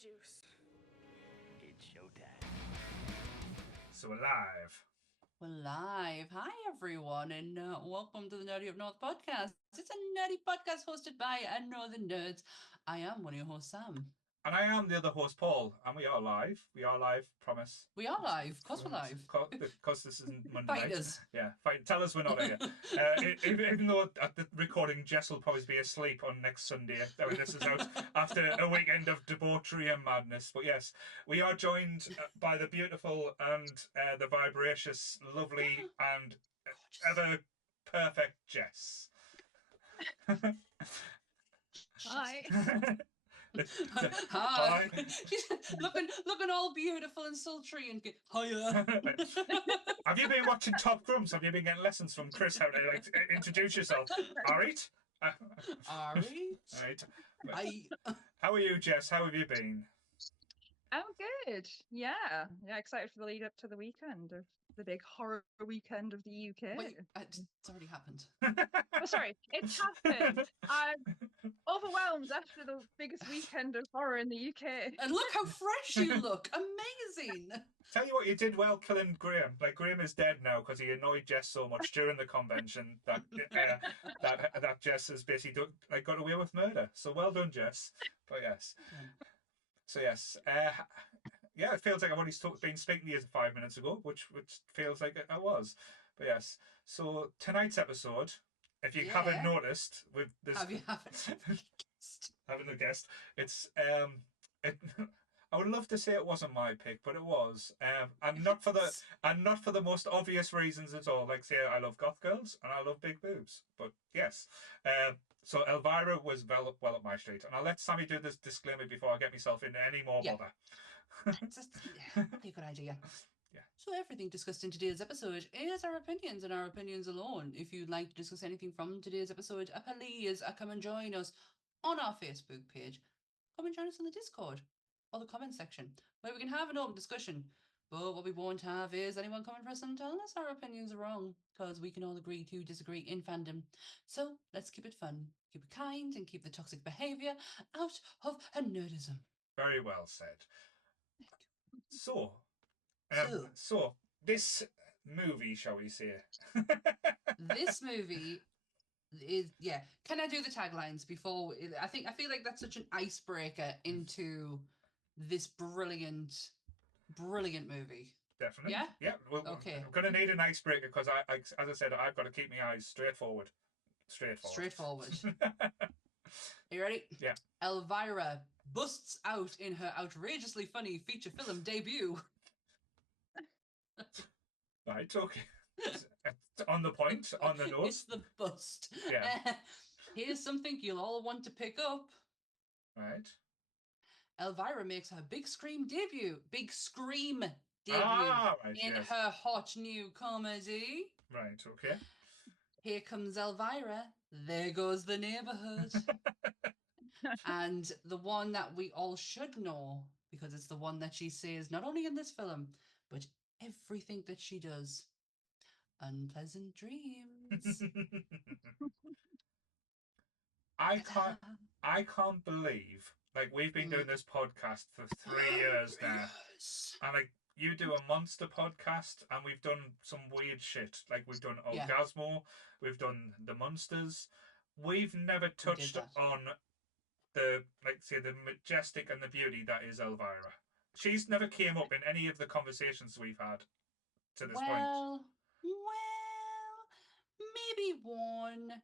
juice. It's showtime. So we're live. We're live. Hi, everyone, and welcome to the Nerdy Up North podcast. It's a nerdy podcast hosted by Northern Nerds. I am one of your hosts, Sam. And I am the other host, Paul, and we are live. We are live, promise. We are live. Of course, we're live. Because this isn't Monday Fight night. us. Yeah, fight. Tell us we're not here. Even though at the recording, Jess will probably be asleep on next Sunday when this is out after a weekend of debauchery and madness. But yes, we are joined by the beautiful and the vibracious, lovely and ever perfect Jess. Hi. Hi. She's looking all beautiful and sultry and good. Hiya. Have you been watching Top Grumps? Have you been getting lessons from Chris how to introduce yourself? All right. Ari. Right. How are you, Jess? How have you been? I'm good. Yeah. Excited for the lead up to the weekend of the big horror weekend of the UK. Wait, it's already happened. Oh, sorry, it's happened. I'm overwhelmed after the biggest weekend of horror in the UK. And look how fresh you look. Amazing. Tell you what, you did well killing Graham. Like, Graham is dead now because he annoyed Jess so much during the convention that that Jess has basically got away with murder. So well done, Jess. But yes. So yes. Yeah, it feels like I've only been speaking to you 5 minutes ago, which feels like I was. But yes. So tonight's episode, if you haven't noticed, with this having a guest, it's I would love to say it wasn't my pick, but it was, and not for the most obvious reasons at all. Like, say, I love goth girls and I love big boobs. But yes, so Elvira was well up my street, and I'll let Sammy do this disclaimer before I get myself into any more bother. A good idea. Yeah. So everything discussed in today's episode is our opinions and our opinions alone. If you'd like to discuss anything from today's episode, please come and join us on our Facebook page. Come and join us in the Discord or the comment section where we can have an open discussion. But what we won't have is anyone coming for us and telling us our opinions are wrong, because we can all agree to disagree in fandom. So let's keep it fun, keep it kind, and keep the toxic behaviour out of nerdism. Very well said. So this movie, shall we say? This movie is, Can I do the taglines before? I feel like that's such an icebreaker into this brilliant movie. Definitely. Yeah. Yeah. Well, okay. I'm gonna need an icebreaker because I, as I said, I've got to keep my eyes straightforward. Straightforward. Are you ready? Yeah. Elvira busts out in her outrageously funny feature film debut. Right. Okay. On the point, on the nose. It's the bust. Yeah. Here's something you'll all want to pick up. Right. Elvira makes her big scream debut in yes. her hot new comedy. Right. Okay. Here comes Elvira. There goes the neighborhood. And the one that we all should know, because it's the one that she says not only in this film, but everything that she does. Unpleasant dreams. I can't believe, like, we've been doing this podcast for 3 years now. Yes. And like, you do a monster podcast, and we've done some weird shit. Like, we've done Orgasmo, we've done the Monsters. We've never touched on the majestic and the beauty that is Elvira. She's never came up in any of the conversations we've had to this point. Well, maybe one,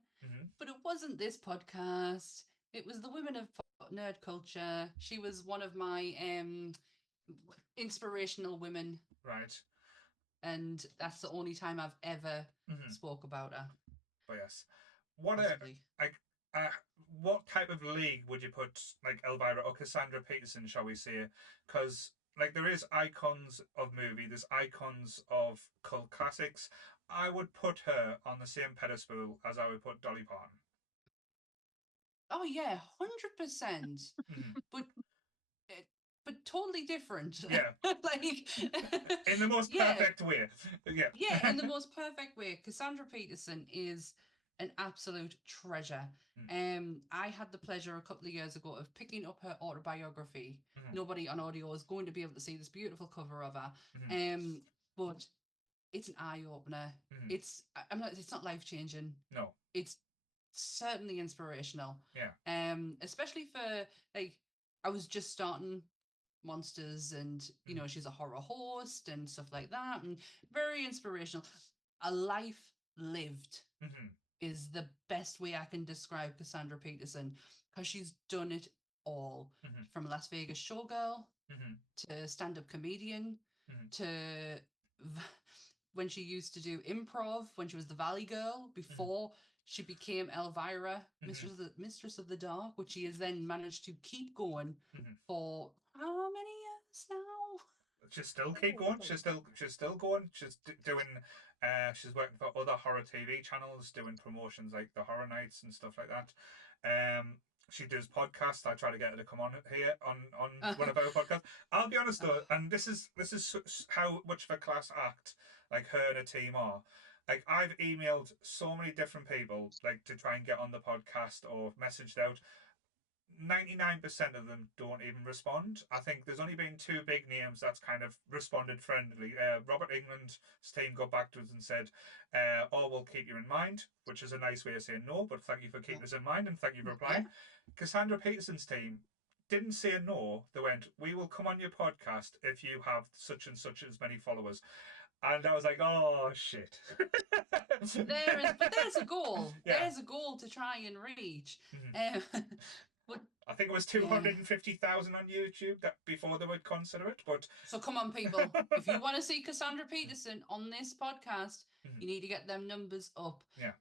but it wasn't this podcast. It was the Women of Nerd Culture. She was one of my inspirational women. Right. And that's the only time I've ever spoke about her. But yes. What type of league would you put, like, Elvira or Cassandra Peterson, shall we say? Because, like, there is icons of movie, there's icons of cult classics. I would put her on the same pedestal as I would put Dolly Parton. Oh yeah, 100%. But totally different. Yeah. Like in the most perfect way. Yeah. Yeah, in the most perfect way. Cassandra Peterson is an absolute treasure. I had the pleasure a couple of years ago of picking up her autobiography. Nobody on audio is going to be able to see this beautiful cover of her. But it's an eye opener. It's not life changing. No. It's certainly inspirational. Yeah. Especially for like, I was just starting Monsters, and you know, she's a horror host and stuff like that, and very inspirational. A life lived is the best way I can describe Cassandra Peterson, because she's done it all, from Las Vegas showgirl to stand-up comedian to when she used to do improv, when she was the Valley Girl before she became Elvira, Mistress of the Dark, which she has then managed to keep going for how many years now? She's still keep going. She's still going. She's doing. She's working for other horror TV channels, doing promotions like the Horror Nights and stuff like that. She does podcasts. I try to get her to come on here on one of our podcasts. I'll be honest though, and this is how much of a class act like her and her team are. Like, I've emailed so many different people like to try and get on the podcast or messaged out. 99% of them don't even respond. I think there's only been two big names that's kind of responded friendly. Robert England's team got back to us and said, "Oh, we'll keep you in mind," which is a nice way of saying no, but thank you for keeping us in mind and thank you for replying. Cassandra Peterson's team didn't say no. They went, "We will come on your podcast if you have such and such as many followers." And I was like, "Oh shit!" But there's a goal. Yeah. There's a goal to try and reach. But I think it was 250,000 on YouTube that before they would consider it. But so come on, people! If you want to see Cassandra Peterson on this podcast, you need to get them numbers up. Yeah.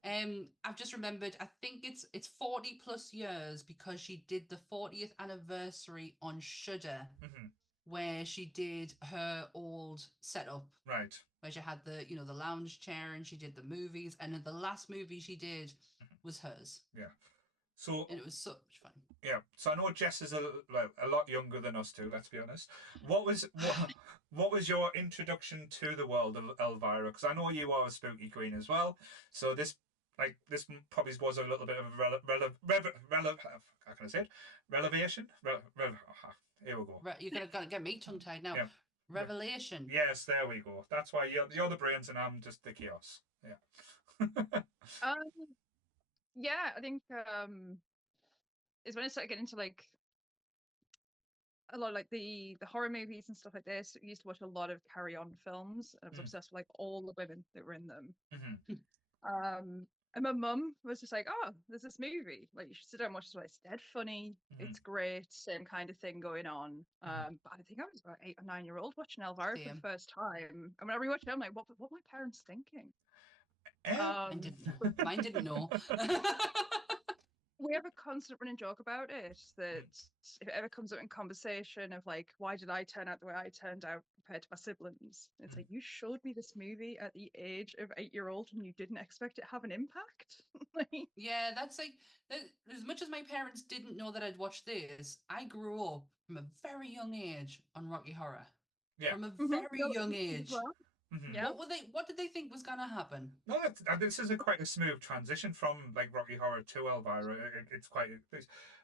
I've just remembered. I think it's 40 plus years, because she did the 40th anniversary on Shudder. Where she did her old setup, right? Where she had the the lounge chair, and she did the movies, and then the last movie she did was hers. Yeah, so and it was so much fun. Yeah, so I know Jess is a lot younger than us too. Let's be honest. What was your introduction to the world of Elvira? Because I know you are a spooky queen as well. So this probably was a little bit of a how can I say it? Relevation. Here we go. You're gonna get me tongue tied now. Yeah. Revelation. Yes, there we go. That's why you're the brains and I'm just the chaos. Yeah. Yeah, I think is when I started getting into like a lot of like the horror movies and stuff like this. I used to watch a lot of Carry On films, and I was obsessed with like all the women that were in them. And my mum was just like, "Oh, there's this movie. Like, you should sit down and watch this. It's dead funny. It's great. Same kind of thing going on." But I think I was about 8 or 9 year old watching Elvira for the first time. And when I rewatched it, I'm like, "What were my parents thinking?" Mine didn't know. We have a constant running joke about it, that if it ever comes up in conversation of like, why did I turn out the way I turned out compared to my siblings? It's like, you showed me this movie at the age of 8-year-old and you didn't expect it to have an impact. Yeah, that's like, as much as my parents didn't know that I'd watched this, I grew up from a very young age on Rocky Horror. Yeah. From a very young age. Well. Yeah. What did they think was gonna happen? No, this is quite a smooth transition from like Rocky Horror to Elvira. It's quite.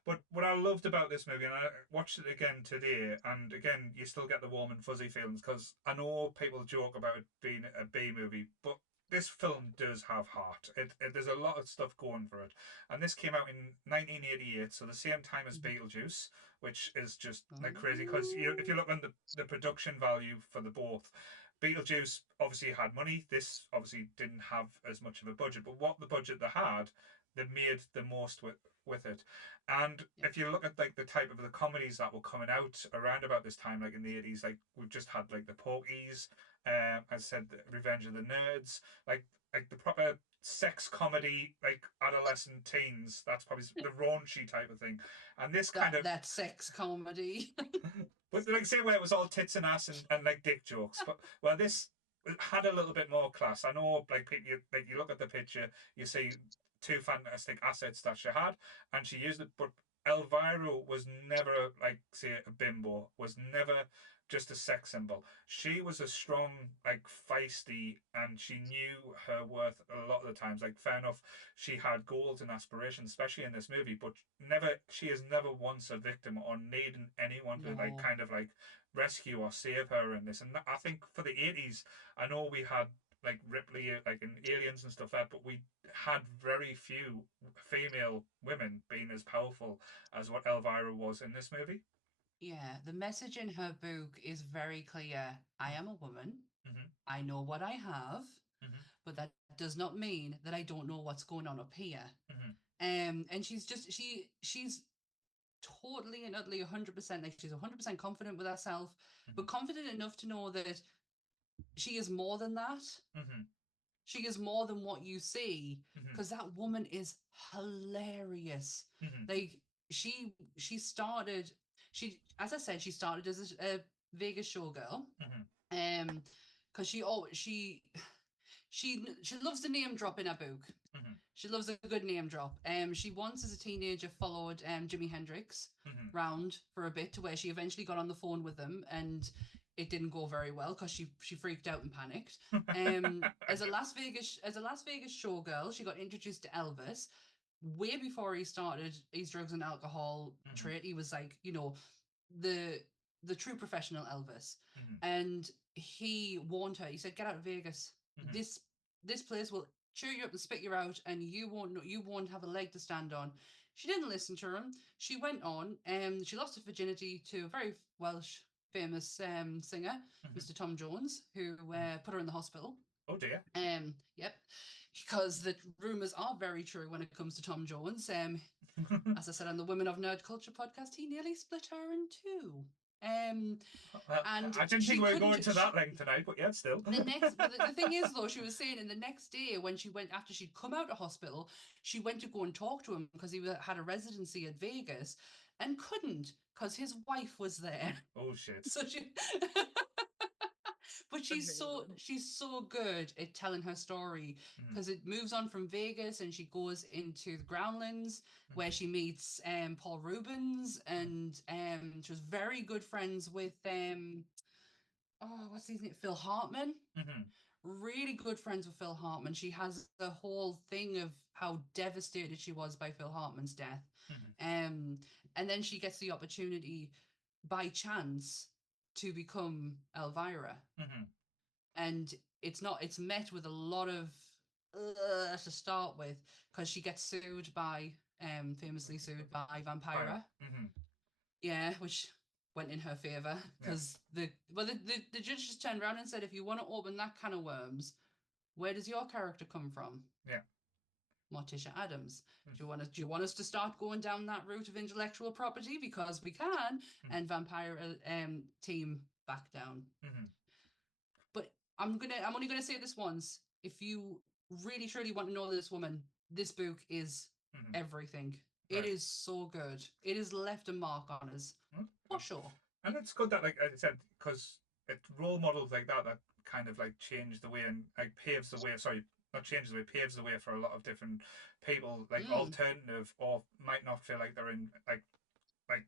But what I loved about this movie, and I watched it again today, and again you still get the warm and fuzzy feelings, because I know people joke about it being a B movie, but this film does have heart. There's a lot of stuff going for it, and this came out in 1988, so the same time as Beetlejuice, which is just like crazy, because if you look on the production value for the both. Beetlejuice obviously had money. This obviously didn't have as much of a budget, but what the budget they had, they made the most with it. And if you look at like the type of the comedies that were coming out around about this time, like in the 80s, like we've just had like the Porkies, as I said, Revenge of the Nerds, like the proper sex comedy, like adolescent teens. That's probably the raunchy type of thing. And this that sex comedy. But like say where it was all tits and ass and like dick jokes, but well this had a little bit more class. I know like people like you look at the picture, you see two fantastic assets that she had, and she used it. But Elvira was never like say a bimbo, was never just a sex symbol. She was a strong, like feisty, and she knew her worth a lot of the times. Like, fair enough, she had goals and aspirations, especially in this movie, but she is never once a victim or needing anyone to like No. kind of like rescue or save her in this. And I think for the 80s, I know we had like Ripley, like in Aliens and stuff like that, but we had very few female women being as powerful as what Elvira was in this movie. Yeah, the message in her book is very clear. I am a woman. Mm-hmm. I know what I have, Mm-hmm. but that does not mean that I don't know what's going on up here. Mm-hmm. And she's totally and utterly 100%, like she's 100% confident with herself, but confident enough to know that she is more than that. Mm-hmm. She is more than what you see, Mm-hmm. because that woman is hilarious. Mm-hmm. Like she started, as I said, she started as a Vegas showgirl. Mm-hmm. Because she loves the name drop in her book. Mm-hmm. She loves a good name drop. She once as a teenager followed Jimi Hendrix Mm-hmm. round for a bit, to where she eventually got on the phone with him, and it didn't go very well because she freaked out and panicked. As a Las Vegas showgirl, she got introduced to Elvis way before he started his drugs and alcohol trade. He was like, the true professional Elvis. Mm-hmm. And he warned her. He said, "Get out of Vegas. Mm-hmm. This place will chew you up and spit you out, and you won't have a leg to stand on." She didn't listen to him. She went on, and she lost her virginity to a very Welsh famous singer, Mr. Tom Jones, who put her in the hospital. Oh dear. Yep, because the rumors are very true when it comes to Tom Jones. As I said on the Women of Nerd Culture podcast, he nearly split her in two. And I didn't think we were going to that length tonight, but yeah, still. The thing is, though, she was saying, in the next day when she went, after she'd come out of hospital, she went to go and talk to him because he had a residency at Vegas, and couldn't because his wife was there. Oh shit. So she. But she's so good at telling her story, because it moves on from Vegas and she goes into the Groundlands, where she meets Paul Rubens, and she was very good friends with what's his name, Phil Hartman. Really good friends with Phil Hartman. She has the whole thing of how devastated she was by Phil Hartman's death. And then she gets the opportunity by chance to become Elvira. And it's met with a lot of to start with, because she gets famously sued by Vampira. Yeah, which went in her favor, because the judge just turned around and said, "If you want to open that can of worms, where does your character come from?" Yeah. Morticia Adams. Do you want us to start going down that route of intellectual property? Because we can. And Vampire team back down. But I'm only gonna say this once. If you really truly want to know this woman, this book is everything. Right. It is so good. It has left a mark on us, for sure. And it's good that, like I said, because it role models like that kind of like change the way and like paves the way. Sorry, not changes the way, paves the way for a lot of different people, like alternative, or might not feel like they're in like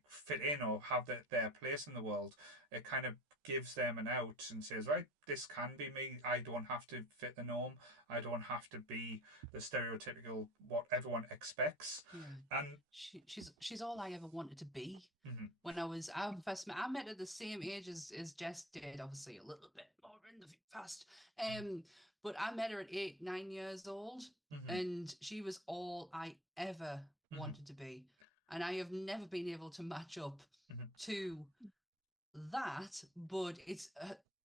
fit in or have their place in the world. It kind of gives them an out and says, right, this can be me. I don't have to fit the norm. I don't have to be the stereotypical what everyone expects. And she's all I ever wanted to be. When I first met, I met at the same age as Jess did, obviously a little bit more in the past. But I met her at 8-9 years old, and she was all I ever wanted to be. And I have never been able to match up to that, but it's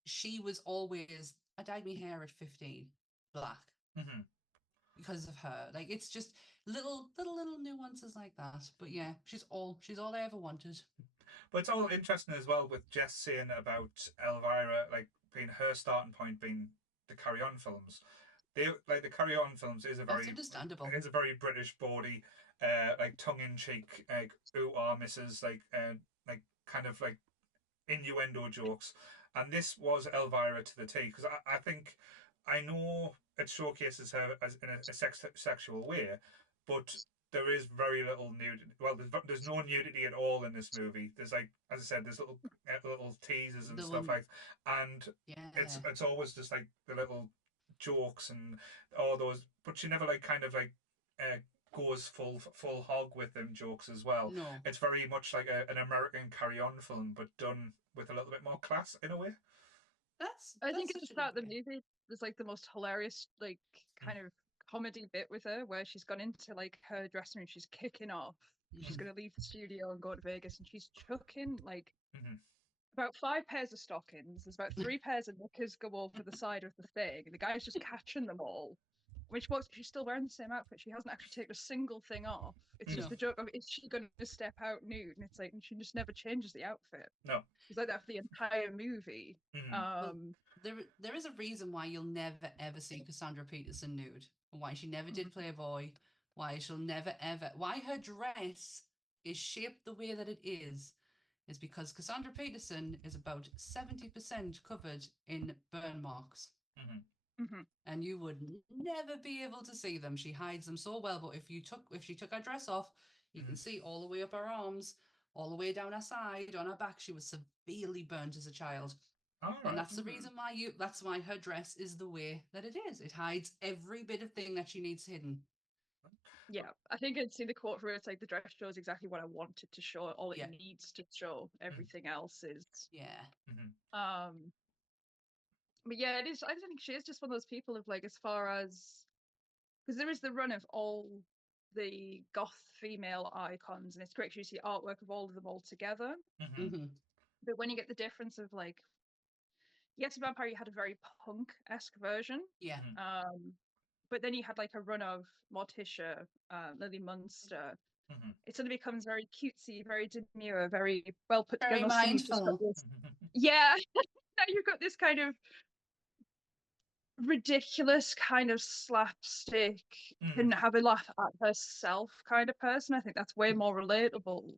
she was always. I dyed my hair at 15 black because of her. Like, it's just little nuances like that. But yeah, she's all I ever wanted. But it's all interesting as well with Jess saying about Elvira, like being her starting point being the Carry On films. They like the Carry On films is a very understandable. It's a very British bawdy, like tongue in cheek, like ooh ah misses, like kind of like innuendo jokes, and this was Elvira to the T, because I think I know it showcases her as in a sexual way, but there is very little nudity. Well, there's no nudity at all in this movie. There's like, as I said, there's little teasers and The stuff one- like, and Yeah. it's always just like the little jokes and all those. But she never like kind of like goes full hog with them jokes as well. No. It's very much like an American carry-on film, but done with a little bit more class in a way. I think at the such a start of the good way. movie, there's like the most hilarious, like kind of comedy bit with her, where she's gone into like her dressing room, she's kicking off, she's Mhm. gonna leave the studio and go to Vegas, and she's chucking like Mhm. about 5 pairs of stockings. There's about 3 pairs of knickers go over the side of the thing, and the guy's just catching them all. When she walks, she's still wearing the same outfit. She hasn't actually taken a single thing off. It's just No. the joke of, is she going to step out nude? And it's like, and she just never changes the outfit. No. She's like that for the entire movie. Mhm. Well, there is a reason why you'll never ever see Cassandra Peterson nude, and why she never did Playboy, why she'll never ever, why her dress is shaped the way that it is because Cassandra Peterson is about 70% covered in burn marks. Mhm. Mm-hmm. And you would never be able to see them. She hides them so well, but if she took her dress off, you can see all the way up her arms, all the way down her side, on her back. She was severely burnt as a child. All And right. that's the reason why that's why her dress is the way that it is. It hides every bit of thing that she needs hidden. Yeah, I think I'd seen the quote where it's like, the dress shows exactly what I wanted to show. All it Yeah. needs to show. Everything else is. Yeah. But yeah, it is. I think she is just one of those people of like, as far as, because there is the run of all the goth female icons, and it's great you see artwork of all of them all together. Mhm. But when you get the difference of like, yes, Vampire, you had a very punk-esque version. Yeah. But then you had like a run of Morticia, Lily Munster. It suddenly becomes very cutesy, very demure, very well put Very together. You've just got mindful. this, yeah. Now you've got this kind of ridiculous kind of slapstick, can have a laugh at herself kind of person. I think that's way more relatable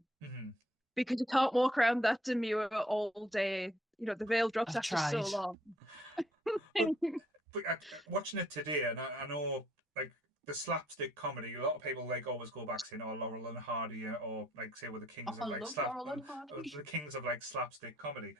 because you can't walk around that demure all day. You know, the veil drops I've after so tried. long. But watching it today, and I know like the slapstick comedy, a lot of people like always go back saying, "Oh, Laurel and Hardy," or like say, "With the kings I of like love Laurel and Hardy. the kings of like slapstick comedy."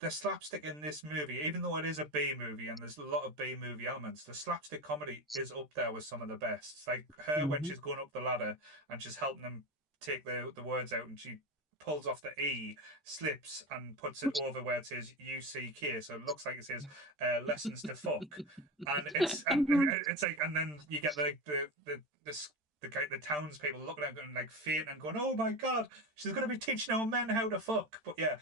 The slapstick in this movie, even though it is a B movie and there's a lot of B movie elements, the slapstick comedy is up there with some of the best. It's like her when she's going up the ladder and she's helping them take the words out, and she pulls off the E, slips, and puts it over where it says UCK, so it looks like it says lessons to fuck, and it's like, and then you get the townspeople looking at it and like faint and going, "Oh my god, she's going to be teaching our men how to fuck." But yeah,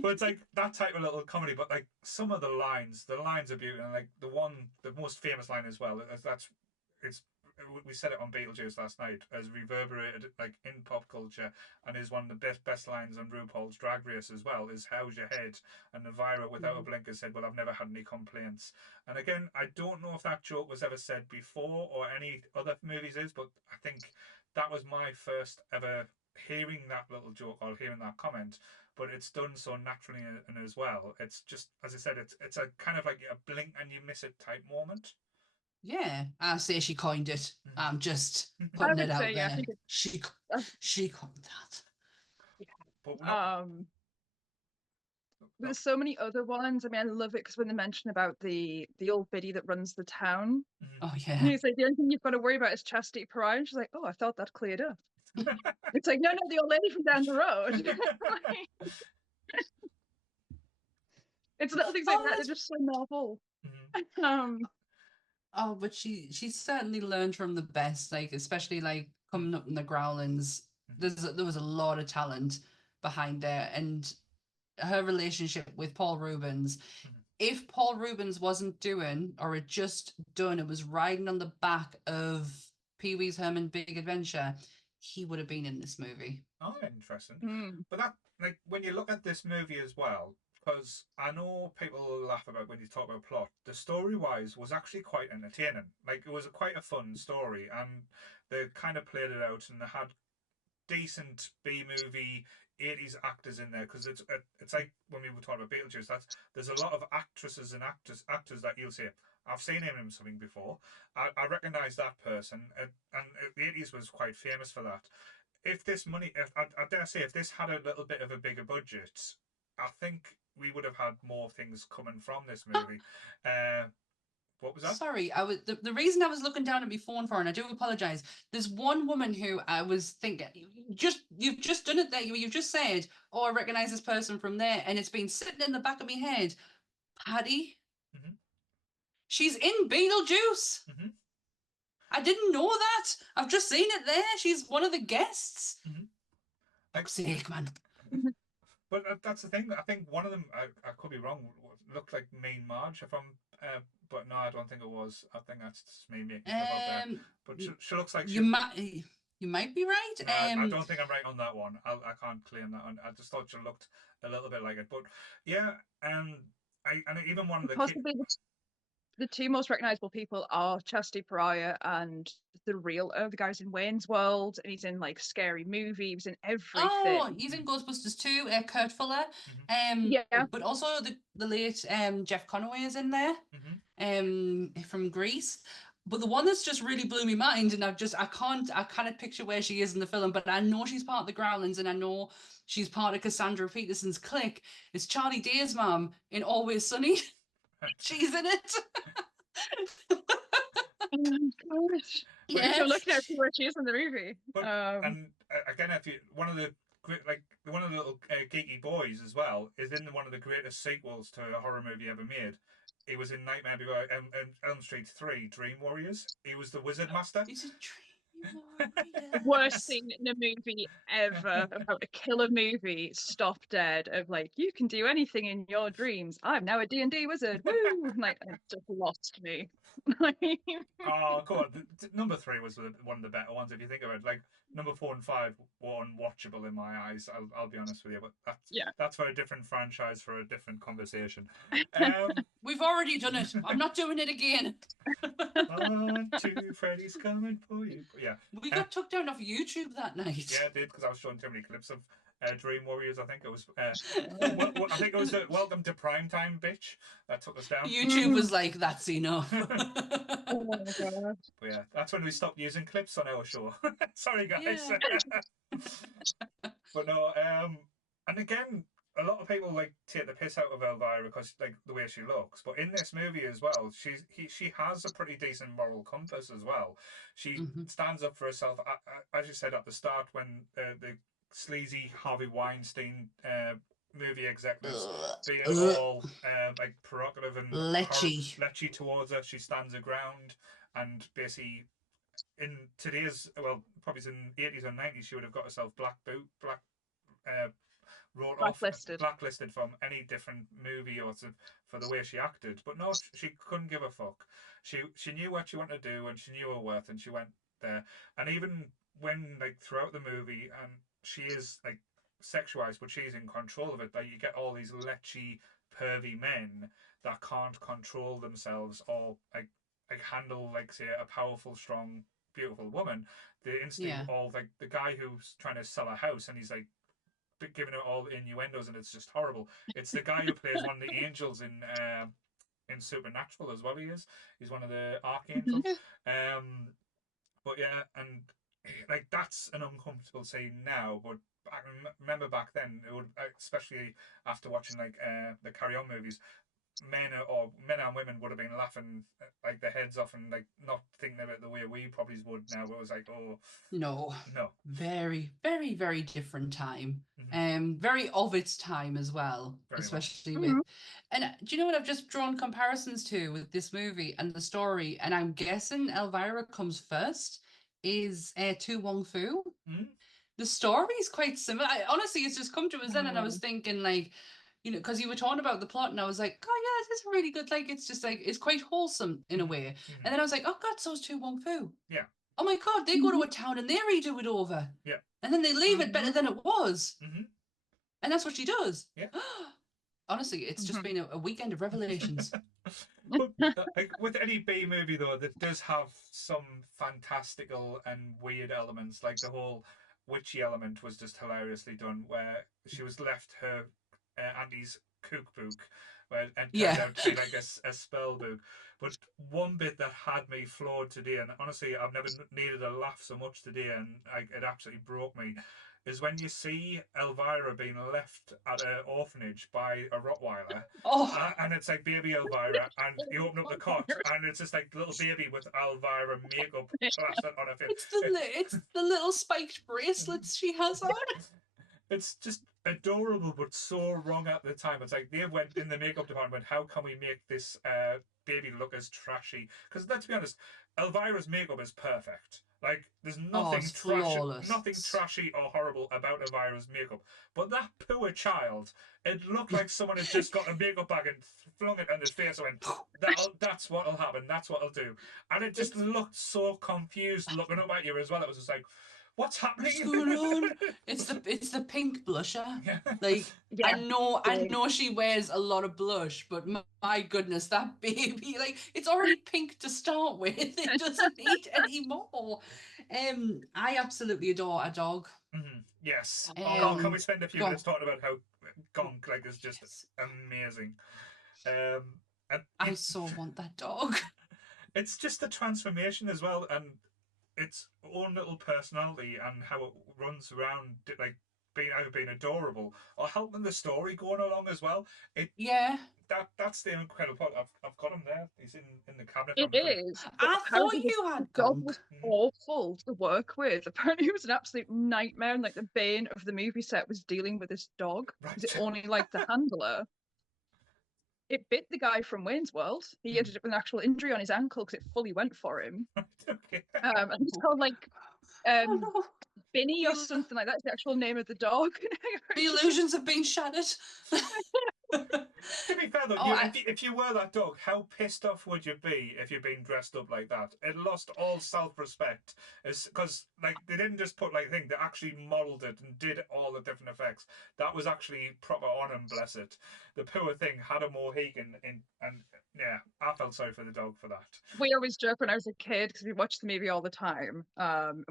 but it's like that type of little comedy. But like some of the lines are beautiful, and like the most famous line as well. We said it on Beetlejuice last night, as reverberated like in pop culture, and is one of the best lines on RuPaul's Drag Race as well. Is "How's your head?" And Elvira, without a blinker, said, "Well, I've never had any complaints." And again, I don't know if that joke was ever said before or any other movies is, but I think that was my first ever hearing that little joke or hearing that comment. But it's done so naturally, and as well, it's just, as I said, it's a kind of like a blink and you miss it type moment. Yeah, I say she coined it. I'm just I putting would it out say, yeah, I there. think She coined that. But not, there's so many other ones. I mean, I love it because when they mention about the old biddy that runs the town, Oh and yeah. he's like, the only thing you've got to worry about is chastity pariah. And she's like, oh, I thought that cleared up. It's like, no, the old lady from down the road. It's little things like that. They're just so novel. Oh, but she certainly learned from the best, like especially like coming up in the Growlings. There was a lot of talent behind there, and her relationship with Paul Rubens. If Paul Rubens wasn't doing, or had just done, it was riding on the back of Pee Wee's Herman Big Adventure, he would have been in this movie. Oh, interesting. But that, like, when you look at this movie as well, because I know people laugh about when you talk about plot, the story-wise was actually quite entertaining. Like, it was quite a fun story, and they kind of played it out, and they had decent B-movie 80s actors in there, because it's like when we were talking about Beetlejuice. There's a lot of actresses and actors that you'll say, I've seen him in something before. I recognise that person, and the 80s was quite famous for that. If this money, I dare say, if this had a little bit of a bigger budget, I think we would have had more things coming from this movie. What was that? Sorry, I was the reason I was looking down at my phone for, and I do apologize. There's one woman who I was thinking, you've just done it there. You've just said, "Oh, I recognize this person from there," and it's been sitting in the back of my head. Paddy, she's in Beetlejuice. I didn't know that. I've just seen it there. She's one of the guests. Fuck's sake, man. But that's the thing. I think one of them, I could be wrong, looked like Mean Marge. If I'm, but no, I don't think it was. I think that's just me making stuff up there. But she looks like you might be right. I don't think I'm right on that one. I can't claim that one. I just thought she looked a little bit like it. But yeah, and even one of the possibly the two most recognizable people are Chastity Pariah and the real the guy's in Wayne's World, and he's in like Scary Movie. He was in everything. Oh, he's in Ghostbusters too. Kurt Fuller. Yeah. But also the late Jeff Conaway is in there. From Grease. But the one that's just really blew me mind, and I can't picture where she is in the film, but I know she's part of the Growlings, and I know she's part of Cassandra Peterson's clique. It's Charlie Day's mom in Always Sunny. She's in it. Oh gosh. Yeah. I'm looking at where she is in the movie. But, and again, if you one of the little geeky boys as well is in one of the greatest sequels to a horror movie ever made. He was in Nightmare Before Elm Street 3, Dream Warriors. He was the Wizard Master. He's a Dream Warrior. Worst scene in a movie ever about a killer movie. Stop dead of like, you can do anything in your dreams. I'm now a D&D wizard. Woo! Like, it just lost me. Oh, come on. Number 3 was one of the better ones if you think of it. Like number 4 and 5 were unwatchable in my eyes. I'll be honest with you, but that's for a different franchise, for a different conversation. We've already done it. I'm not doing it again. 1, 2, Freddy's coming for you. Yeah, we got took down off YouTube that night. Yeah, it did, because I was showing too many clips of Dream Warriors. I think it was. I think it was Welcome to Primetime, bitch. That took us down. YouTube was like, that's enough. Oh my god. But yeah, that's when we stopped using clips on our show. Sorry, guys. Yeah. But no, and again, a lot of people like take the piss out of Elvira because like the way she looks. But in this movie as well, she has a pretty decent moral compass as well. She stands up for herself, as you said at the start, when the sleazy Harvey Weinstein movie executives being all like prerogative and lechy towards her. She stands her ground, and basically in today's, well, probably in the 80s or 90s, she would have got herself blacklisted from any different movie or for the way she acted. But no, she couldn't give a fuck. She knew what she wanted to do, and she knew her worth, and she went there. And even when like throughout the movie, and she is like sexualized, but she's in control of it. Like you get all these lechy, pervy men that can't control themselves or like handle like say a powerful, strong, beautiful woman. The instinct, all like the guy who's trying to sell a house and he's like giving it all the innuendos, and it's just horrible. It's the guy who plays one of the angels in Supernatural as well. He's one of the archangels. But yeah, and like that's an uncomfortable scene now, but I remember back then, it would, especially after watching like the Carry On movies, men and women would have been laughing like their heads off and like not thinking of it the way we probably would now. It was like, oh no, very, very, very different time, Mm-hmm. very of its time as well, Very especially with. And do you know what I've just drawn comparisons to with this movie and the story? And I'm guessing Elvira comes first. Is Tu Wong Fu. Mm-hmm. The story is quite similar. Honestly, it's just come to us then, and I was thinking like, you know, because you were talking about the plot, and I was like, oh yeah, this is really good. Like, it's just like it's quite wholesome in a way. And then I was like, oh god, so's Tu Wong Fu. Yeah. Oh my god, they go to a town and they redo it over. Yeah. And then they leave it better than it was. Mm-hmm. And that's what she does. Yeah. Honestly, it's just been a weekend of revelations. But, like, with any B movie though, that does have some fantastical and weird elements, like the whole witchy element was just hilariously done, where she was left her auntie's cookbook, and turned out to be like a spell book. But one bit that had me floored today, and honestly, I've never needed a laugh so much today, and it absolutely broke me, is when you see Elvira being left at an orphanage by a Rottweiler. Oh, And it's like baby Elvira, and you open up the cot, and it's just like little baby with Elvira makeup plastered on her face. it's the little spiked bracelets she has on. It's just adorable, but so wrong at the time. It's like they went in the makeup department. How can we make this baby look as trashy? Because let's be honest, Elvira's makeup is perfect. Like there's nothing nothing trashy or horrible about Elvira's makeup. But that poor child, it looked like someone had just got a makeup bag and flung it in his face and went, that's what'll happen. That's what'll do. And it just looked so confused looking up at you as well. It was just like, what's happening? What's going on? It's the pink blusher. Yeah. Like Yeah. I know she wears a lot of blush, but my goodness, that baby, like it's already pink to start with. It doesn't need any more. I absolutely adore a dog. Mm-hmm. Yes. Gonk. Can we spend a few minutes talking about how Gonk is just amazing? And I so want that dog. It's just the transformation as well, and its own little personality and how it runs around, like being adorable or helping the story going along as well. That's the incredible part. I've got him there. He's in the cabinet. It is. I thought you had the dog Gonk. was awful to work with. Apparently, it was an absolute nightmare, and like the bane of the movie set was dealing with this dog because it only liked the handler. It bit the guy from Wayne's World. He ended up with an actual injury on his ankle because it fully went for him. Okay. And it's called like Binny or something like that. That's the actual name of the dog. The illusions have been shattered. To be fair though, if you were that dog, how pissed off would you be if you're being dressed up like that? It lost all self-respect, because like they didn't just put like thing, they actually modelled it and did all the different effects. That was actually proper on him, bless it. The poor thing had a Mohican and yeah, I felt sorry for the dog for that. We always joke when I was a kid because we watched the movie all the time.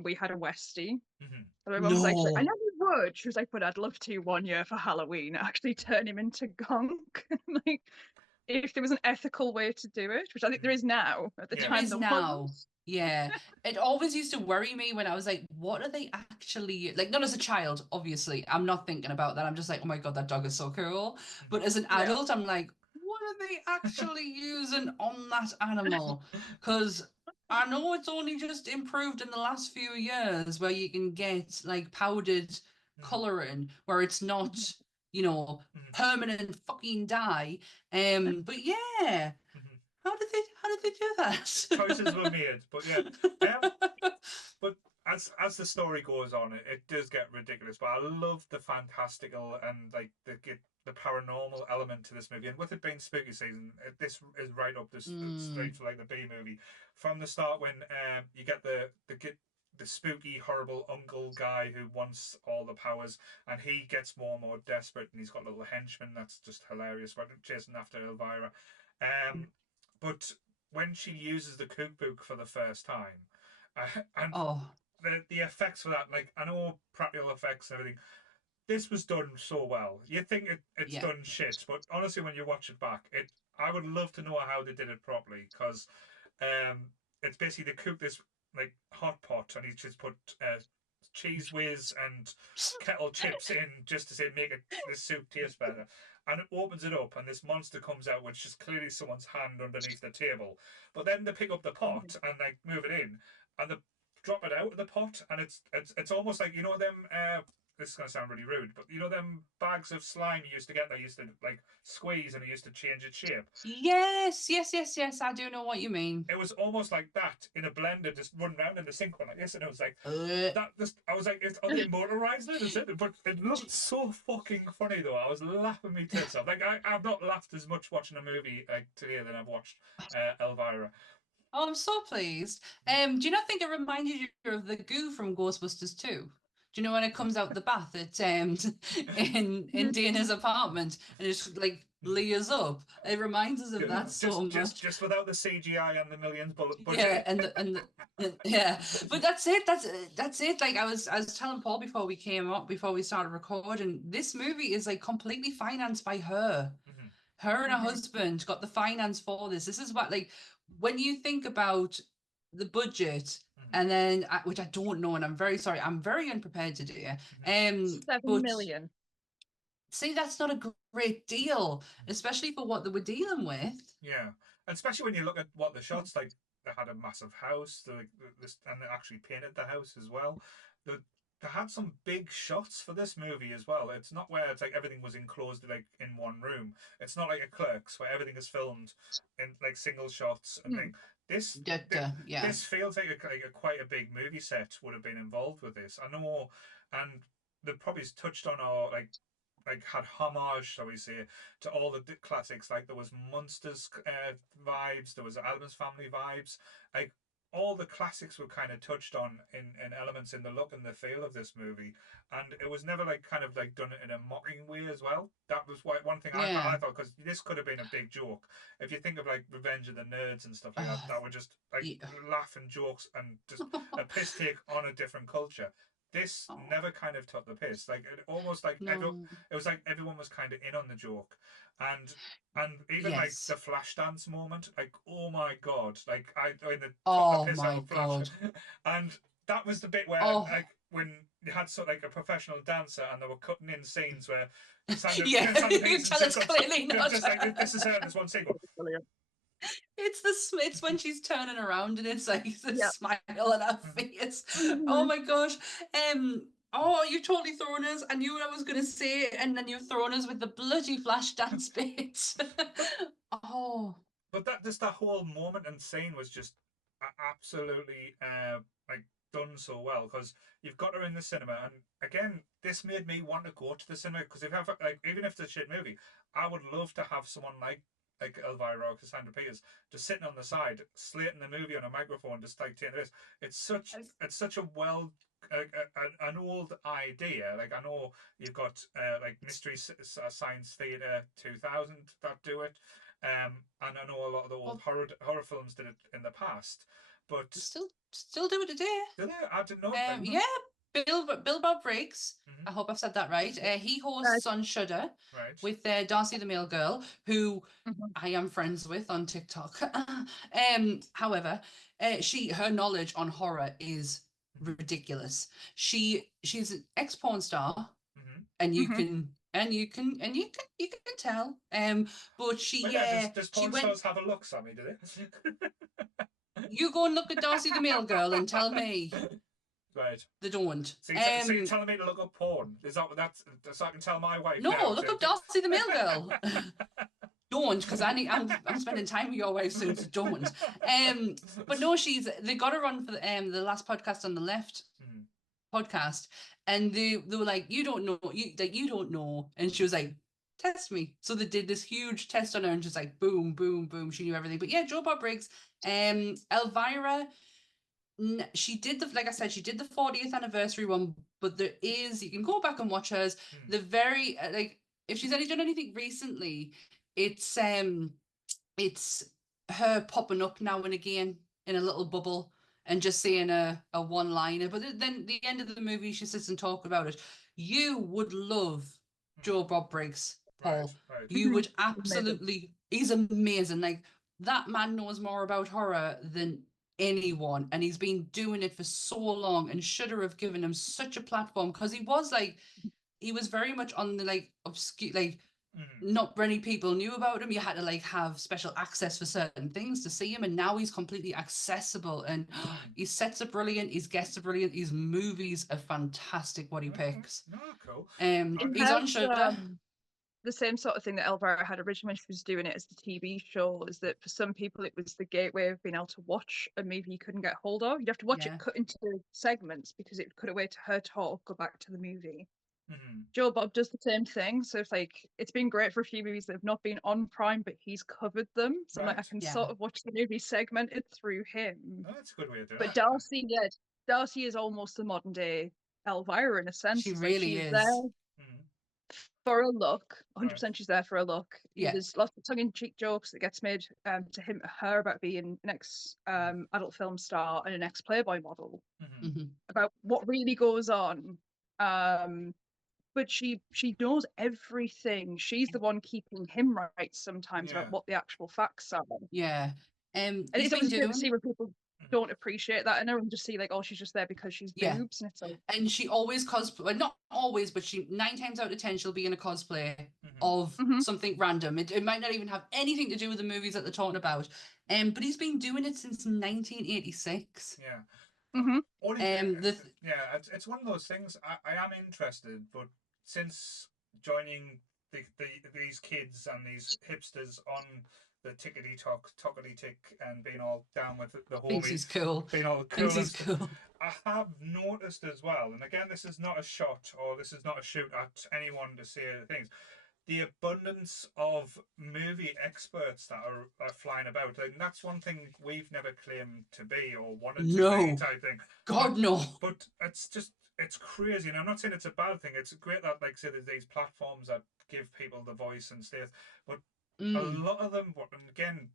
We had a Westie. Mm-hmm. And my mum was like, I never would. She was like, but I'd love to one year for Halloween actually turn him into Gonk. Like, if there was an ethical way to do it, which I think there is now. At the time, there wasn't. Yeah, it always used to worry me when I was like, what are they actually like? Not as a child, obviously. I'm not thinking about that. I'm just like, oh my God, that dog is so cool. But as an adult, I'm like, what are they actually using on that animal? Because I know it's only just improved in the last few years where you can get like powdered colouring where it's not, permanent fucking dye. But yeah. How did they do that? Choices were made, but yeah. But as the story goes on, it does get ridiculous. But I love the fantastical and like the paranormal element to this movie. And with it being spooky season, this is right up the street for like the B movie. From the start, when you get the spooky, horrible uncle guy who wants all the powers, and he gets more and more desperate, and he's got little henchmen. That's just hilarious. Chasing after Elvira. But when she uses the cookbook for the first time, and the effects for that, like I know practical effects and everything, this was done so well. You think it's done shit, but honestly, when you watch it back, I would love to know how they did it properly, because it's basically they cook this like hot pot, and he just put cheese whiz and kettle chips in just to say make the soup taste better. And it opens it up, and this monster comes out, which is clearly someone's hand underneath the table. But then they pick up the pot and like move it in, and they drop it out of the pot, and it's almost like them. This is gonna sound really rude, but them bags of slime you used to get that used to like squeeze and it used to change its shape. Yes. I do know what you mean. It was almost like that in a blender, just run around in the sink one like this, and it was like that. I was like, are they motorized it? Is it? But it looked so fucking funny though. I was laughing me tits off. Like I've not laughed as much watching a movie like today than I've watched Elvira. Oh, I'm so pleased. Do you not think it reminded you of the goo from Ghostbusters 2? Do you know when it comes out the bath in Dana's apartment and it's like layers up. It reminds us of that so much. Just without the CGI and the millions budget. Yeah, yeah, but that's it. That's it. Like I was telling Paul before we started recording. This movie is like completely financed by her. Mhm. Her and her husband got the finance for this. This is what, like, when you think about the budget, and then which I don't know, and I'm very sorry, I'm very unprepared today. 7 but million. see, that's not a great deal, especially for what they were dealing with. Yeah, and especially when you look at what the shots like. They had a massive house, and they actually painted the house as well. They had some big shots for this movie as well. It's not where it's like everything was enclosed like in one room. It's not like a Clerks where everything is filmed in like single shots and thing. This feels like a quite a big movie set would have been involved with this. I know, and they probably touched on our like had homage, shall we say, to all the classics. Like there was Munsters vibes, there was Addams Family vibes. Like all the classics were kind of touched on in elements in the look and the feel of this movie, and it was never like kind of like done in a mocking way as well. That was one thing I thought, because this could have been a big joke. If you think of like Revenge of the Nerds and stuff like that were just like laughing jokes and just a piss take on a different culture. This never kind of took the piss. Like it almost like it was like everyone was kind of in on the joke, and even like the Flashdance moment. Like oh my god! Like I mean the took the piss out of Flash, and that was the bit where like when you had sort of like a professional dancer and they were cutting in scenes where Cassandra Peterson clearly not. just like this is her. This one single. It's when she's turning around and it's like the smile on her face. Oh my gosh. Oh, you totally thrown us. I knew what I was gonna say, and then you've thrown us with the bloody flash dance bit. But that whole moment and scene was just absolutely like done so well, because you've got her in the cinema, and again, this made me want to go to the cinema, because if ever, like, even if it's a shit movie, I would love to have someone like Elvira or Cassandra Peterson just sitting on the side, slating the movie on a microphone, just like taking this. It's such a well an old idea. Like I know you've got like Mystery Science Theater 2000 that do it, and I know a lot of the old horror films did it in the past, but still do it today. Do they? I didn't know. Bill Bob Briggs. I hope I've said that right. He hosts on Shudder with Darcy the Male Girl, who I am friends with on TikTok. However, her knowledge on horror is ridiculous. She's an ex-porn star, and you can tell. But does porn stars have a look, Sammy? Do they? You go and look at Darcy the Male Girl and tell me. Right. They don't. So you're telling me to look up porn? Is that so I can tell my wife? No, look up Darcy the Male Girl. Don't, because I'm spending time with your wife soon, so don't. But no, they got her on for the last podcast on the left podcast, and they were like, you don't know, and she was like, test me. So they did this huge test on her, and just like boom, boom, boom, she knew everything. But yeah, Joe Bob Briggs, Elvira. She did like I said, she did the 40th anniversary one, but you can go back and watch hers. The very like, if she's only done anything recently, it's her popping up now and again in a little bubble and just saying a one-liner. But then the end of the movie, she sits and talks about it. You would love Joe Bob Briggs, Paul. Right. You would absolutely. He's amazing. Like that man knows more about horror than anyone, and he's been doing it for so long, and Shudder have given him such a platform, because he was very much on the like obscure, like not many people knew about him. You had to like have special access for certain things to see him, and now he's completely accessible, and his sets are brilliant, his guests are brilliant, his movies are fantastic what he picks. Cool. He's on Shudder. The same sort of thing that Elvira had originally when she was doing it as the TV show, is that for some people it was the gateway of being able to watch a movie you couldn't get hold of. You'd have to watch it cut into segments, because it would cut away to her talk, go back to the movie. Joe Bob does the same thing, so it's been great for a few movies that have not been on Prime, but he's covered them, so I can sort of watch the movie segmented through him. Oh, that's a good way of doing it. But Darcy is almost the modern day Elvira in a sense. She really is. There for a look. 100% Right. she's there for a look. Yeah. There's lots of tongue-in-cheek jokes that gets made to him her about being an ex-adult film star and an ex-Playboy model, Mhm. about what really goes on. But she knows everything. She's the one keeping him right sometimes Yeah. about what the actual facts are. Yeah. And He's it's been always good to doing. see when people don't appreciate that, and everyone just see like, oh, she's just there because she's Yeah. boobs, and it's like, And she always cosplay, well, not always, but she 9 times out of 10 she'll be in a cosplay of something random. It might not even have anything to do with the movies that they're talking about. But he's been doing it since 1986. Yeah. mm-hmm. Only, The yeah, it's one of those things. I am interested, but since joining these kids and these hipsters on the tickety tockety tick and being all down with the thinks homies, he's cool. being all cool Thinks and he's stuff, cool. I have noticed as well, and again, this is not a shot or this is not a shoot at anyone to say the things. The abundance of movie experts that are flying about, and that's one thing we've never claimed to be or wanted to be type thing. God, no. But it's crazy, and I'm not saying it's a bad thing. It's great that, like, say, there's these platforms that give people the voice and stuff. But a lot of them, and again,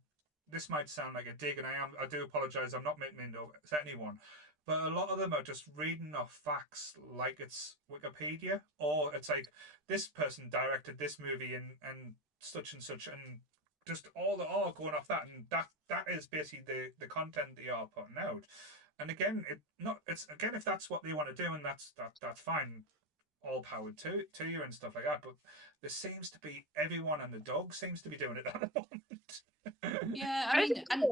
this might sound like a dig, and I do apologise. I'm not making it to anyone. But a lot of them are just reading off facts like it's Wikipedia, or it's like this person directed this movie and such, and just all going off that, and that is basically the content they are putting out. And again, if that's what they want to do, and that's fine, all power to you and stuff like that. But there seems to be everyone and the dog seems to be doing it at the moment. Yeah, I mean, and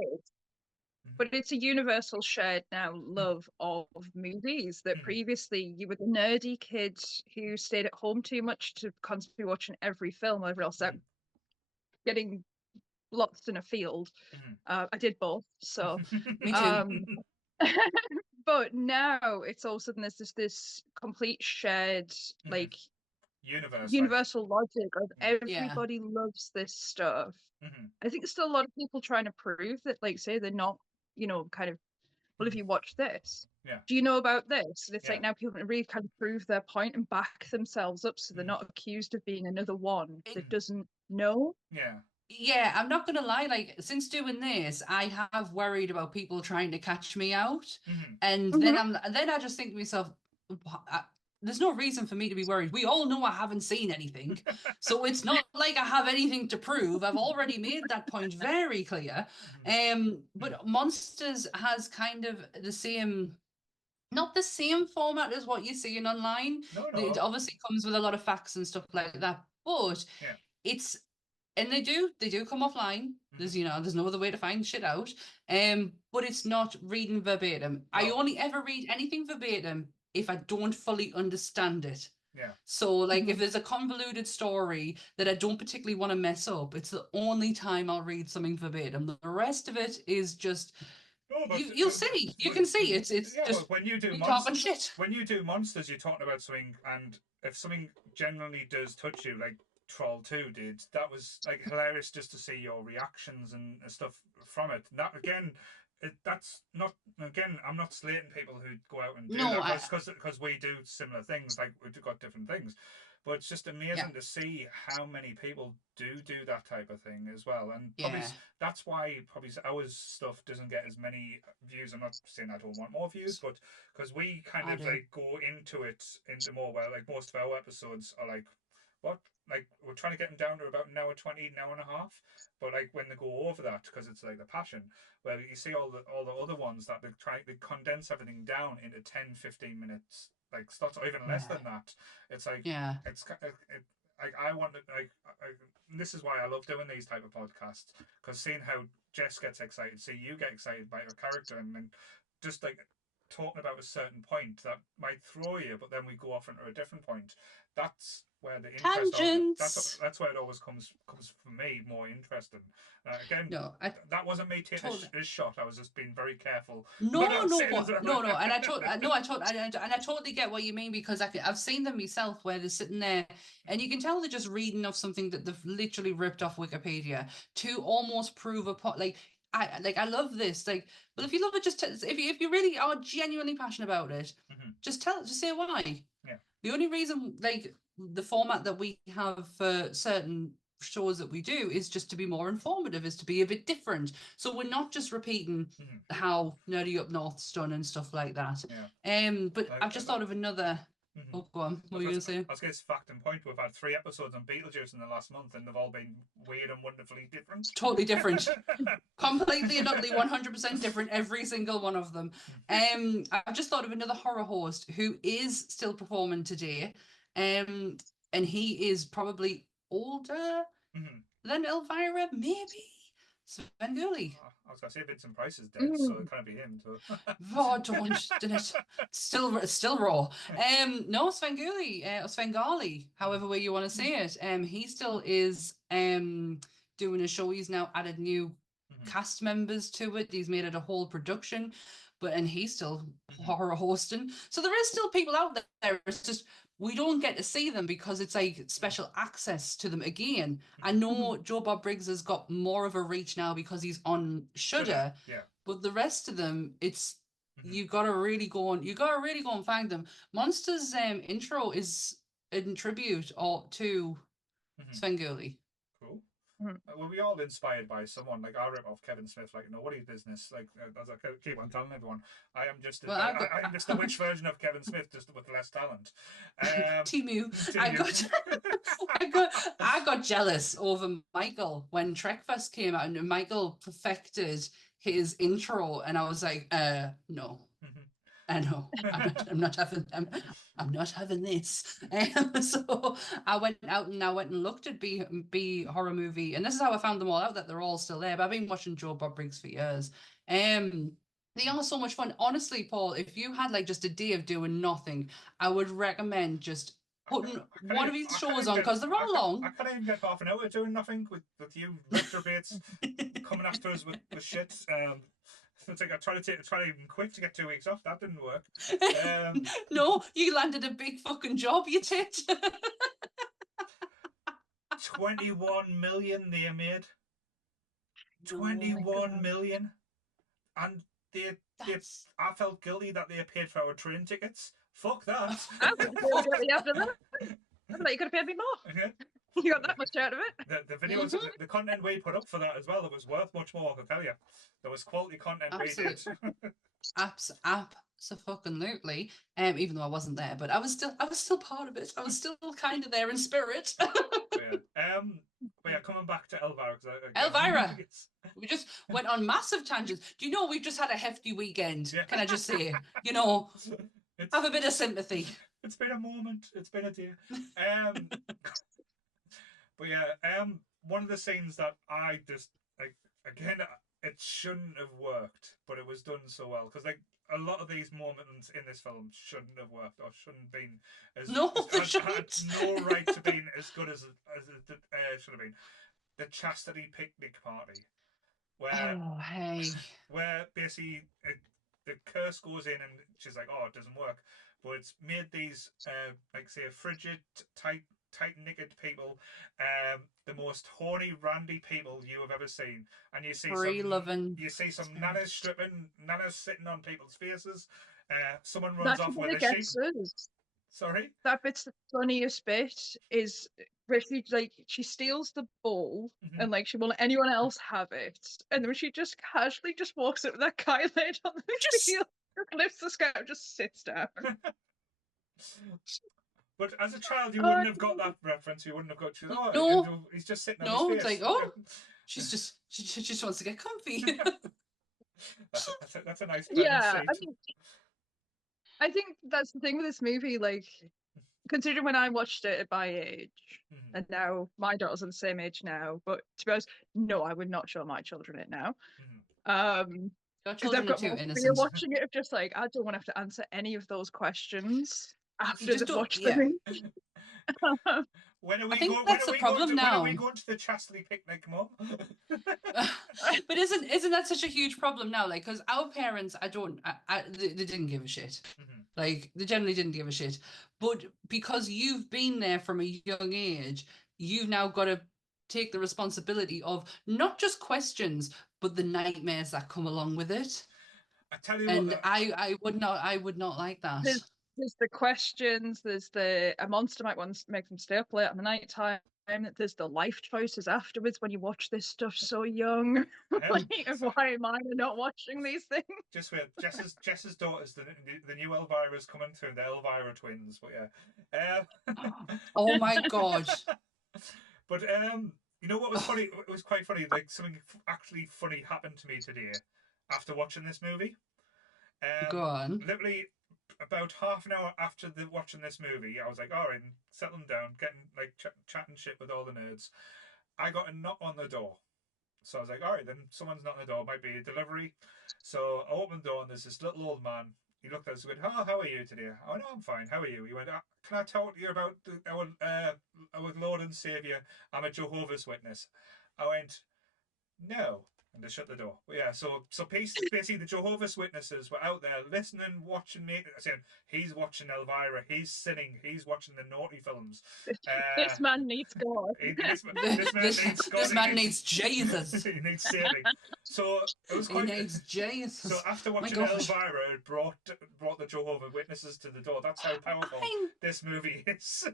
but it's a universal shared now love of movies that previously you were the nerdy kid who stayed at home too much to constantly watching every film, everyone else out getting lost in a field. I did both, so me too. but now it's all of a sudden there's this complete shared like universal logic of everybody loves this stuff. I think there's still a lot of people trying to prove that, like, say they're not, kind of, well, if you watch this, do you know about this? And it's like now people can really kind of prove their point and back themselves up, so they're not accused of being another one that doesn't know. Yeah, I'm not gonna lie, like, since doing this, I have worried about people trying to catch me out. And then I just think to myself, there's no reason for me to be worried. We all know I haven't seen anything. So it's not like I have anything to prove. I've already made that point very clear. But Monsters has kind of the same, not the same format as what you're seeing online. No. It obviously comes with a lot of facts and stuff like that. But it's, and they do come offline. There's there's no other way to find shit out. But it's not reading verbatim. I only ever read anything verbatim if I don't fully understand it. So, like, if there's a convoluted story that I don't particularly want to mess up, it's the only time I'll read something verbatim. The rest of it is just you can see it's just when you do talking shit. When you do Monsters, you're talking about something, and if something generally does touch you, like Troll 2 did, that was like hilarious just to see your reactions and stuff from it. And that again, that's not, again, I'm not slating people who go out and do that because we do similar things, like we've got different things, but it's just amazing to see how many people do that type of thing as well. And probably that's why probably our stuff doesn't get as many views. I'm not saying I don't want more views, but because we kind of like go into more, well, like most of our episodes are like, what, like, we're trying to get them down to about an hour 20, an hour and a half, but like when they go over that, because it's like the passion, well, you see all the other ones that they condense everything down into 10-15 minutes, like slots, or even less than that. It's like it's like I want to, like, this is why I love doing these type of podcasts, because seeing how Jess gets excited, see you get excited by your character, and then just like talking about a certain point that might throw you, but then we go off into a different point. That's where the interest that's where it always comes for me more interesting. Again, that wasn't me taking this shot. I was just being very careful. No. And I totally get what you mean, because I've seen them myself where they're sitting there and you can tell they're just reading off something that they've literally ripped off Wikipedia to almost prove a point. Like, I love this. Like, well, if you love it, just if you really are genuinely passionate about it, just say why. The only reason, like, the format that we have for certain shows that we do is just to be more informative, is to be a bit different. So we're not just repeating how Nerdy Up North's done and stuff like that. But I've just thought of another. Oh, go on. What were you going to say? I was going to say fact and point. We've had 3 episodes on Beetlejuice in the last month, and they've all been weird and wonderfully different. Totally different. Completely and utterly 100% different, every single one of them. I've just thought of another horror host who is still performing today. And he is probably older than Elvira, maybe. Svengoolie. I was going to say Vincent Price is dead, so it can't be him. So. Oh, don't it. Still raw. No, Svengoolie, or Svengali, however way you want to say it. He still is doing a show. He's now added new cast members to it. He's made it a whole production, and he's still horror hosting. So there is still people out there. It's just we don't get to see them because it's like special access to them again. I know Joe Bob Briggs has got more of a reach now because he's on Shudder. Yeah. But the rest of them, it's you gotta really go and find them. Monsters intro is in tribute to Svengoolie. Cool. Were we all inspired by someone? Like I rip off Kevin Smith, like nobody's business. Like as I keep on telling everyone, I am just I'm just a witch version of Kevin Smith, just with less talent. Timu. I got jealous over Michael when Trek first came out, and Michael perfected his intro, and I was like, no. I know. I'm not having this. So I went out and looked at B horror movie, and this is how I found them all out, that they're all still there. But I've been watching Joe Bob Briggs for years. They are so much fun. Honestly, Paul, if you had like just a day of doing nothing, I would recommend just putting one of these shows on, because they're all long. I can't even get half an hour doing nothing with you retrobates coming after us with shit. It's like I tried to even quick to get 2 weeks off. That didn't work. No, you landed a big fucking job, you did. 21 million they made. 21 million. And I felt guilty that they paid for our train tickets. Fuck that. I was guilty after that. I thought you could have paid me more. Yeah. You got that much out of it. The videos, the content we put up for that as well, it was worth much more, I can tell you. There was quality content we did. Absolutely. Even though I wasn't there, but I was still part of it. I was still kind of there in spirit. But yeah, coming back to Elvira. Elvira. We just went on massive tangents. Do you know we've just had a hefty weekend? Yeah. Can I just say, have a bit of sympathy. It's been a moment. It's been a day. But yeah, one of the scenes that I just like, again, it shouldn't have worked, but it was done so well, because like a lot of these moments in this film shouldn't have worked, or shouldn't have been as had no right to being as good as it should have been. The chastity picnic party, where basically the curse goes in and she's like, oh, it doesn't work, but it's made these like say frigid, tight-knitted people, the most horny, randy people you have ever seen, and you see some nanas stripping, nanas sitting on people's faces. Someone runs off with a sheep. Sorry, that bit's the funniest bit. Is where she steals the bowl and like she won't let anyone else have it, and then she just casually just walks up with that guy laid on the field, lifts the skirt, and just sits down. But as a child, you wouldn't have got that reference. You wouldn't have got. He's just sitting on his face. It's like, she just wants to get comfy. that's a nice. Yeah, I think that's the thing with this movie. Like, considering when I watched it at my age, and now my daughter's at the same age now. But to be honest, no, I would not show my children it now. Because I've got more fear watching it of just like, I don't want to have to answer any of those questions after they've watched the movie. When are we I think that's the problem now. When are we going to the chastity picnic, Mum? But isn't that such a huge problem now? Like, because our parents, they didn't give a shit. Like, they generally didn't give a shit. But because you've been there from a young age, you've now got to take the responsibility of not just questions, but the nightmares that come along with it. I tell you and what, I would not like that. There's the questions. There's a monster might want to make them stay up late on the night time. There's the life choices afterwards when you watch this stuff so young. Like, So- why am I not watching these things? Just wait. Jess's daughter's the new Elvira's coming through. The Elvira twins. But yeah. Oh my god. But you know what was funny? It was quite funny. Like something actually funny happened to me today after watching this movie. Go on. Literally about half an hour after watching this movie, I was like, all right, settling down, getting like chatting shit with all the nerds. I got a knock on the door. So I was like, all right, then someone's knocking on the door. Might be a delivery. So I opened the door and there's this little old man. He looked at us and went, oh, how are you today? Oh, no, I'm fine. How are you? He went, can I talk to you about our Lord and Saviour? I'm a Jehovah's Witness. I went, no. And they shut the door. But yeah, so basically the Jehovah's Witnesses were out there listening, watching me. Saying he's watching Elvira, he's sinning, he's watching the naughty films. This man needs God. This man needs God. This man needs Jesus. He needs saving. So it was quite. He needs Jesus. So after watching Elvira, it brought the Jehovah's Witnesses to the door. That's how powerful this movie is.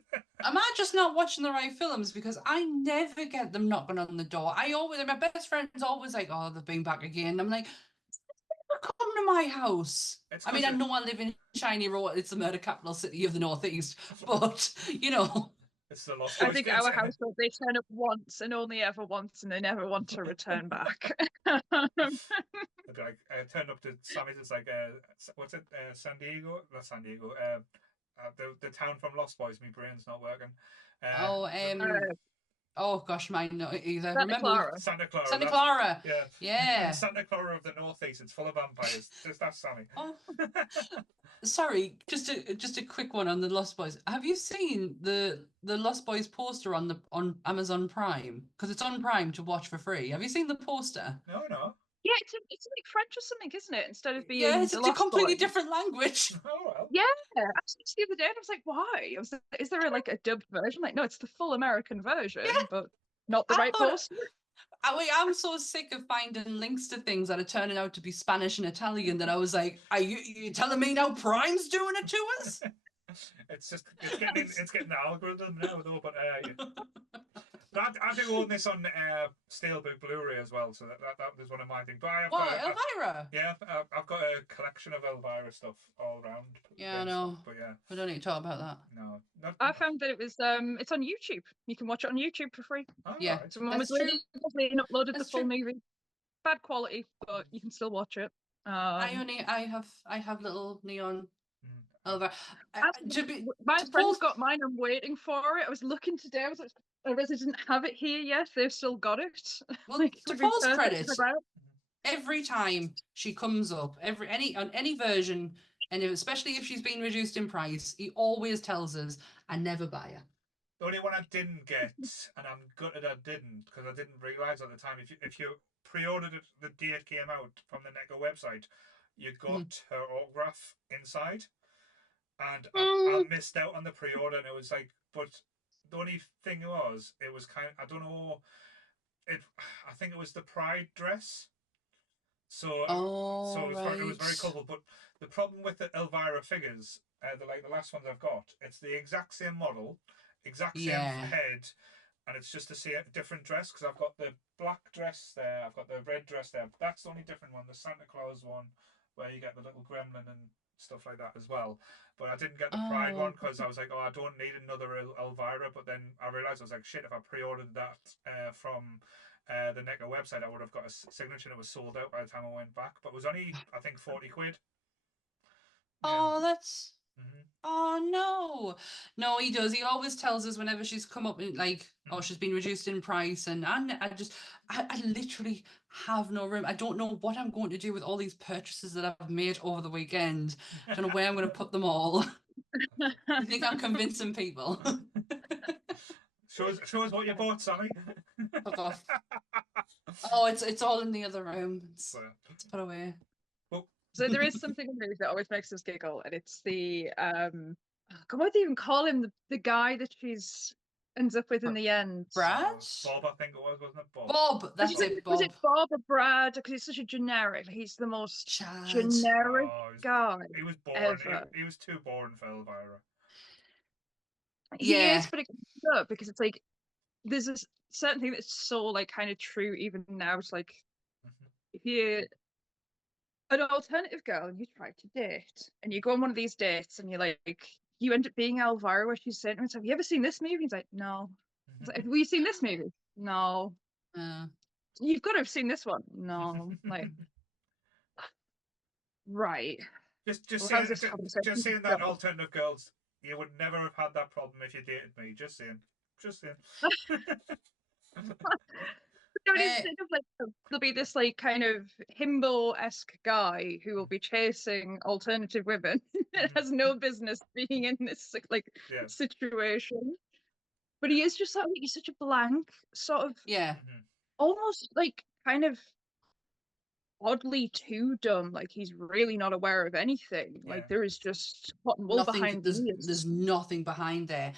Am I just not watching the right films? Because I never get them knocking on the door. My best friend's always like, oh, they've been back again. I'm like, come to my house. I mean, I know I live in Shiny Row. It's the murder capital city of the Northeast. But, you know. It's the Lost I think our household, they turn up once and only ever once, and they never want to return back. Like, turn up to Sammy's. It's like, what's it? San Diego? Not San Diego. The town from Lost Boys. My brain's not working. Oh gosh, mine not either. Santa Clara. Santa Clara. Santa Clara. Yeah. Yeah. Santa Clara of the Northeast. It's full of vampires. That's Sammy. Oh. Sorry, just a quick one on the Lost Boys. Have you seen the Lost Boys poster on Amazon Prime? Because it's on Prime to watch for free. Have you seen the poster? No. Yeah, it's like French or something, isn't it? Instead of being it's a completely different language. Oh well. Yeah, I was the other day and I was like, why? I was like, is there a dubbed version? Like, no, it's the full American version, but not the right poster. I'm so sick of finding links to things that are turning out to be Spanish and Italian that I was like, are you telling me now Prime's doing it to us? It's getting the algorithm now though, but I do own this on Steelbook Blu-ray as well, so that was one of my things. But Elvira? Yeah, I've got a collection of Elvira stuff all around. Yeah, I know. But yeah, we don't need to talk about that. No, I found that it was it's on YouTube. You can watch it on YouTube for free. Oh, yeah, right. Someone was really lovely and uploaded the full true. movie. Bad quality, but you can still watch it. I have little neon Elvira. My friend's got mine. I'm waiting for it. I was looking today. I was like, I realized I didn't have it here yet. They've still got it. Well, like, to Paul's credit, every time she comes up, on any version, and especially if she's been reduced in price, he always tells us, "I never buy her." The only one I didn't get, and I'm gutted I didn't, because I didn't realise at the time, if you pre-ordered it, the date came out from the NECA website, you got her autograph inside, and I missed out on the pre-order, and it was like, but the only thing was, it was kind of, I don't know, I think it was the Pride dress, so it was very colourful, but the problem with the Elvira figures, the last ones I've got, it's the exact same model, exact same head, and it's just a different dress, because I've got the black dress there, I've got the red dress there, but that's the only different one, the Santa Claus one, where you get the little gremlin and stuff like that as well. But I didn't get the Pride one, because I was like, I don't need another Elvira, but then I realised, I was like, shit, if I pre-ordered that from the NECA website, I would have got a signature, and it was sold out by the time I went back, but it was only, I think, 40 quid. Oh, that's... Oh no, he does. He always tells us whenever she's come up in, like, she's been reduced in price, and I literally have no room. I don't know what I'm going to do with all these purchases that I've made over the weekend. I don't know where I'm going to put them all. I think I'm convincing people. Show us what you bought, Sammy. Fuck off. Oh, it's all in the other room. It's put away. So there is something in movies that always makes us giggle, and it's the what do you even call him? The guy that she's ends up with in the end. Brad? Bob, I think it was, wasn't it? Bob. Bob, that's it, Bob. Was it Bob or Brad? Because he's such a generic. He's the most Chad. generic guy He was boring. ever. He was too boring for Elvira. He Yeah. is, but it comes up because it's like there's a certain thing that's so like kind of true even now. It's like if you're an alternative girl and you try to date and you go on one of these dates and you're like you end up being Elvira where she's saying to himself, have you ever seen this movie? He's like, no. It's like, have you seen this movie? No. You've got to have seen this one. No. Like, right. Just Well, seeing that alternative girls, you would never have had that problem if you dated me. Just saying. Instead of like there'll be this like kind of himbo-esque guy who will be chasing alternative women that has no business being in this like situation. But he is just he's such a blank sort of almost like kind of oddly too dumb. Like he's really not aware of anything. Like there is just cotton wool behind the ears. There's nothing behind there.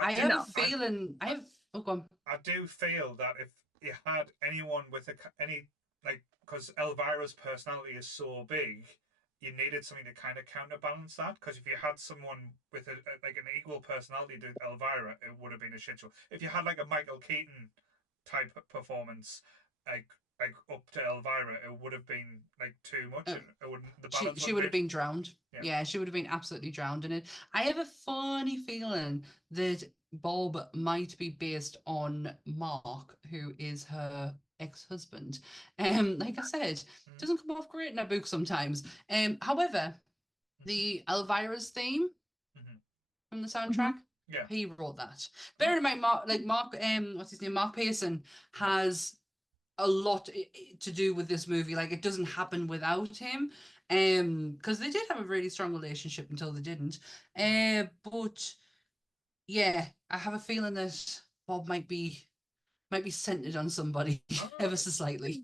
I have a feeling. Oh, go on. I do feel that if you had anyone with because Elvira's personality is so big, you needed something to kind of counterbalance that. Because if you had someone with an equal personality to Elvira, it would have been a shit show. If you had like a Michael Keaton type performance, like up to Elvira, it would have been like too much. And it wouldn't. The balance she would have been drowned. Yeah, she would have been absolutely drowned in it. I have a funny feeling that Bob might be based on Mark, who is her ex-husband. Like I said, doesn't come off great in a book sometimes. However, the Elvira's theme from the soundtrack, he wrote that. Bear in mind, Mark, what's his name? Mark Pearson has a lot to do with this movie. Like it doesn't happen without him. Because they did have a really strong relationship until they didn't. But yeah, I have a feeling that Bob might be centered on somebody ever so slightly.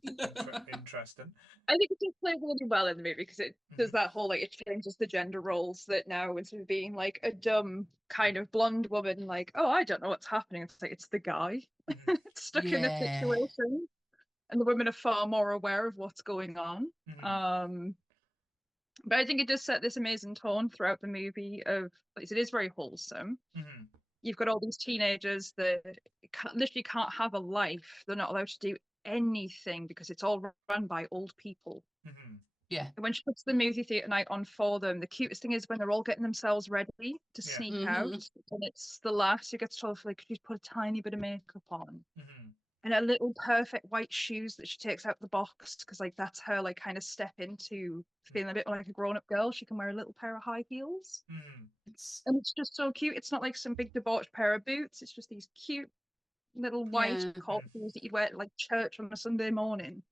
Interesting. I think it does play really well in the movie because it does that whole like it changes the gender roles that now instead of being like a dumb kind of blonde woman like, oh, I don't know what's happening, it's like it's the guy stuck in the situation, and the women are far more aware of what's going on. But I think it does set this amazing tone throughout the movie of like, it is very wholesome. You've got all these teenagers that literally can't have a life. They're not allowed to do anything because it's all run by old people. Yeah. And when she puts the movie theatre night on for them, the cutest thing is when they're all getting themselves ready to sneak out, and it's the lass who gets told like she's put a tiny bit of makeup on. And her little perfect white shoes that she takes out the box because like that's her like kind of step into feeling a bit like a grown-up girl. She can wear a little pair of high heels. And it's just so cute. It's not like some big debauched pair of boots. It's just these cute little white court shoes that you'd wear at like church on a Sunday morning.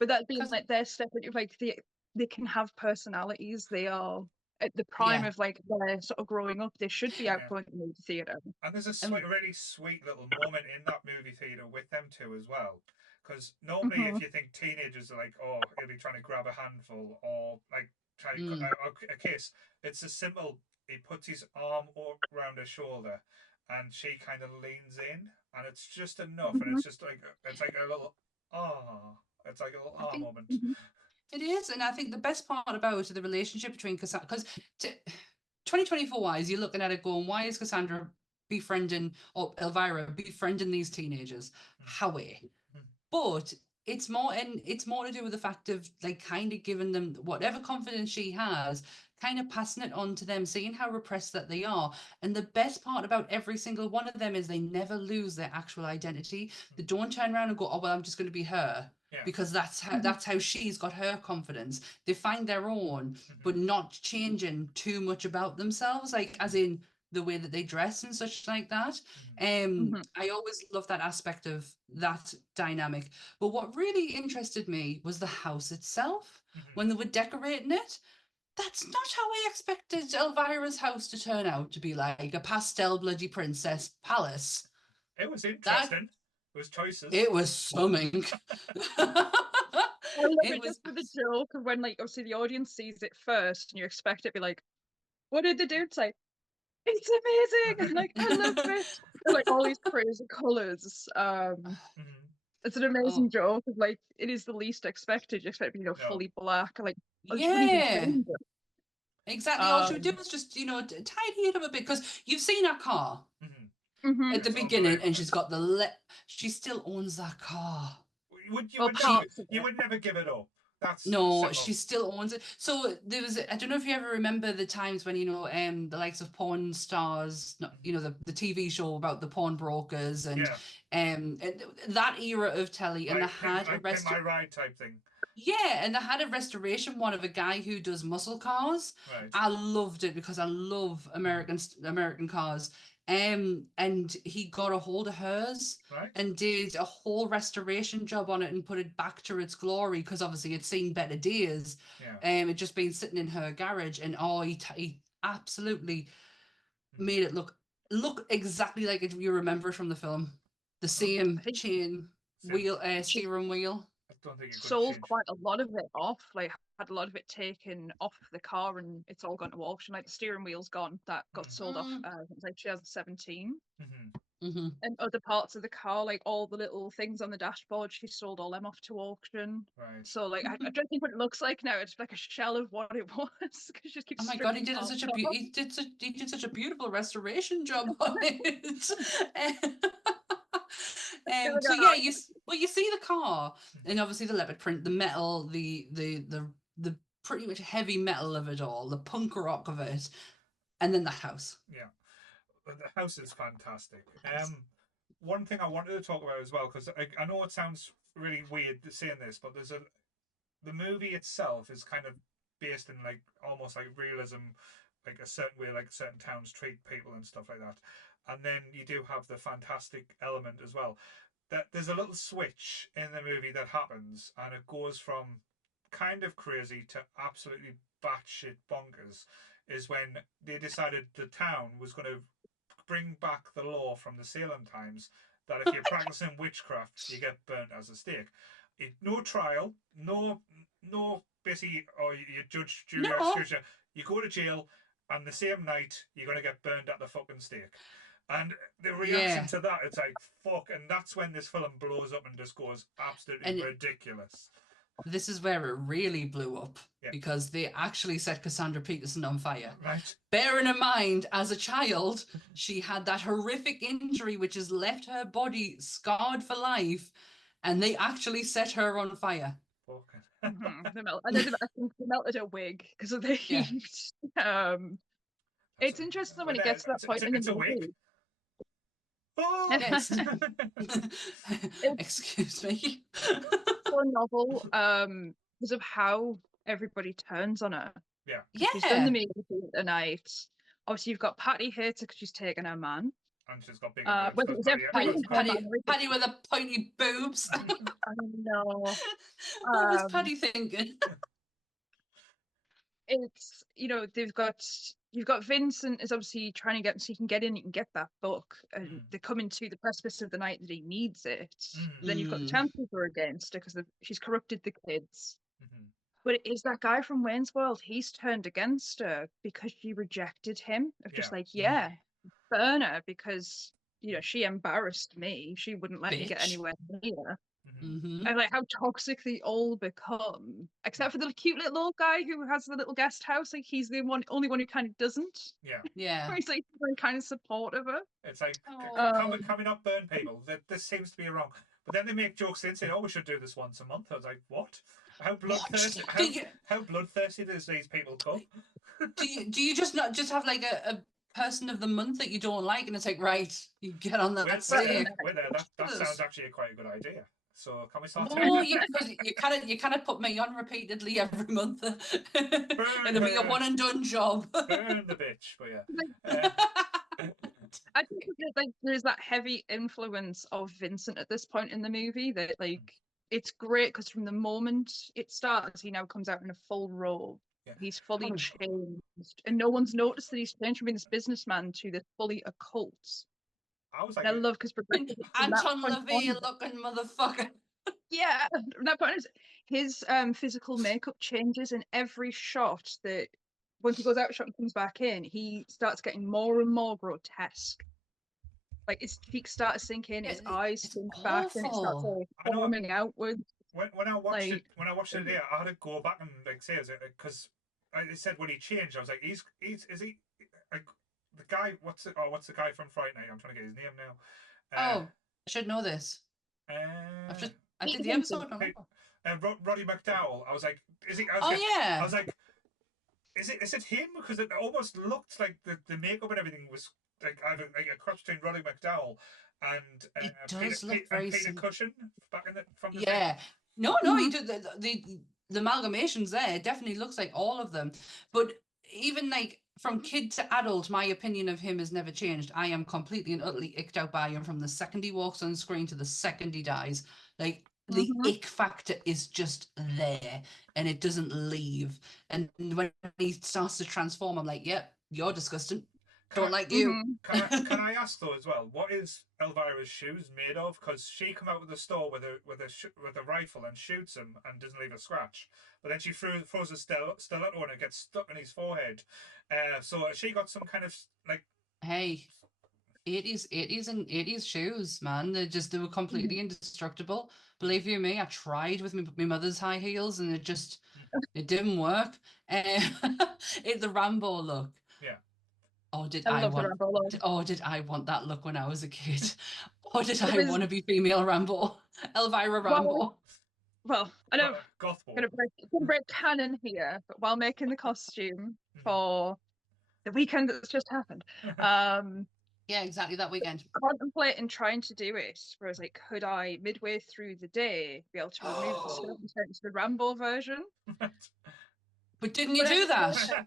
But that being like their step into like they can have personalities. They are at the prime of like their sort of growing up. They should be out going to the movie theatre. And there's a really sweet little moment in that movie theatre with them two as well. Because normally if you think teenagers are like, oh, he'll be trying to grab a handful or like try a kiss, it's a simple, he puts his arm around her shoulder and she kind of leans in and it's just enough and it's just like, it's like a little, it's like a little moment. It is, and I think the best part about the relationship between Cassandra, because 2024 wise, you're looking at it going, why is Cassandra befriending or Elvira befriending these teenagers? How? But it's more to do with the fact of like kind of giving them whatever confidence she has, kind of passing it on to them, seeing how repressed that they are. And the best part about every single one of them is they never lose their actual identity. They don't turn around and go, oh well, I'm just going to be her. Because that's how she's got her confidence. They find their own, but not changing too much about themselves, like as in the way that they dress and such like that. I always love that aspect of that dynamic. But what really interested me was the house itself. When they were decorating it, that's not how I expected Elvira's house to turn out to be, like a pastel bloody princess palace. It was interesting. It was choices. It was something. It was for the joke of when, like, obviously the audience sees it first, and you expect it to be like, "What did the dude say?" It's amazing. Like, I love it. Like all these crazy colours. It's an amazing Oh. joke. Like, it is the least expected. You expect, No. fully black. Like, oh, she wouldn't even Yeah. change it. Exactly. All she would do was just, tidy it up a bit, because you've seen her car at the It's beginning, and unbelievable. she's got she still owns that car. You Well, would parts of you it. would never give it up. That's No, simple. she still owns it. So there was, I don't know if you ever remember the times when, the likes of porn stars, the TV show about the pawnbrokers and that era of telly, and they had a Pin My Ride type thing. yeah, and they had a restoration one of a guy who does muscle cars. Right. I loved it because I love American cars. And he got a hold of hers Right. and did a whole restoration job on it and put it back to its glory, because obviously it's seen better days. Yeah. It just been sitting in her garage, and he absolutely made it look exactly like you remember from the film. The same chain wheel, steering wheel. I don't think it could Sold change. quite a lot of it off. Like, had a lot of it taken off the car, and it's all gone to auction. Like, the steering wheel's gone. That got sold off. It was like 2017. And other parts of the car, like all the little things on the dashboard, she sold all them off to auction. Right. So, like, I don't think what it looks like now. It's like a shell of what it was. Because she just keeps. Oh my god, he did such a beautiful restoration job on it. So yeah, you see the car, and obviously the leopard print, the metal, the pretty much heavy metal of it all, the punk rock of it, and then that house. Yeah, the house is fantastic. One thing I wanted to talk about as well, because I know it sounds really weird saying this, but the movie itself is kind of based in like almost like realism, like a certain way, like certain towns treat people and stuff like that. And then you do have the fantastic element as well. That there's a little switch in the movie that happens, and it goes from kind of crazy to absolutely batshit bonkers. Is when they decided the town was going to bring back the law from the Salem times that if you're practicing witchcraft, you get burnt as a stake. No trial, no basically, or you judge, jury, executioner. You go to jail, and the same night you're going to get burned at the fucking stake. And the reaction to that, it's like, fuck. And that's when this film blows up and just goes absolutely ridiculous. This is where it really blew up, because they actually set Cassandra Peterson on fire. Right. Bearing in mind, as a child, she had that horrific injury which has left her body scarred for life, and they actually set her on fire. They melted her wig because of the heat. It's interesting when it gets to that point in the movie. Oh! Yes. Excuse me. So novel, because of how everybody turns on her. Yeah. She's done the movie tonight. Obviously, you've got Patty here because she's taken her man. And she's got big Patty with the pointy boobs. I know. What was Patty thinking? It's, you've got Vincent is obviously trying to get so he can get in, he can get that book, and they're coming to the precipice of the night that he needs it. Then you've got the townspeople against her because she's corrupted the kids. But it is that guy from Wayne's World. He's turned against her because she rejected him. Of just like, burn her because she embarrassed me. She wouldn't let me get anywhere near. And like how toxic they all become, except for the cute little old guy who has the little guest house. Like he's the only one who kind of doesn't. Yeah. He's like kind of supportive of her. It's like, can we not burn people? This seems to be wrong. But then they make jokes in saying, "Oh, we should do this once a month." I was like, "What? How bloodthirsty? How bloodthirsty does these people come?" do you just not just have like a person of the month that you don't like, and it's like, right, you get on that stake. That sounds actually quite a good idea. So can we start? Oh, because you kind of put me on repeatedly every month. It'll be a one and done job. Burn the bitch, but yeah. I think like there's that heavy influence of Vincent at this point in the movie that like it's great because from the moment it starts, he now comes out in a full robe. He's fully changed, and no one's noticed that he's changed from being this businessman to this fully occult. I love because Anton LaVey looking motherfucker. Yeah, that point is his physical makeup changes in every shot that once he goes out shot and comes back in, he starts getting more and more grotesque. Like his cheeks start to sink in, his eyes It's sink back, and it starts awful. like I know. forming outwards. When I watched Like- it today, I had to go back and like say, because I said when he changed, I was like, is he like the guy? What's the guy from Friday Night? I'm trying to get his name now. I should know this. I did the episode. Roddy McDowell. I was like, is he? Yeah. I was like, is it him? Because it almost looked like the makeup and everything was like either like a cross between Roddy McDowell and It does look very Peter sim- Cushing back from the Yeah. No, you do the amalgamations there. It definitely looks like all of them. But even like from kid to adult, my opinion of him has never changed. I am completely and utterly icked out by him from the second he walks on screen to the second he dies. Like the ick factor is just there and it doesn't leave. And when he starts to transform, I'm like, yep, you're disgusting. Don't like you. Can I ask though as well? What is Elvira's shoes made of? Because she come out of the store with a rifle and shoots him and doesn't leave a scratch. But then she throws a stiletto and it gets stuck in his forehead. So has she got some kind of like? Hey, it is shoes, man. They were completely indestructible. Believe you me, I tried with my mother's high heels and it didn't work. The Rambo look. Yeah. Oh, did I I love the want? Rambo look. Oh, did I want that look when I was a kid? Or did It I was- want to be female Rambo? Elvira Rambo. Well, I know Goth I'm gonna break canon here, but while making the costume for the weekend that's just happened, Yeah, exactly that weekend. contemplating trying to do it, where I was like, could I midway through the day be able to remove the skirt and turn it into the Rambo version? But didn't you But I do just that?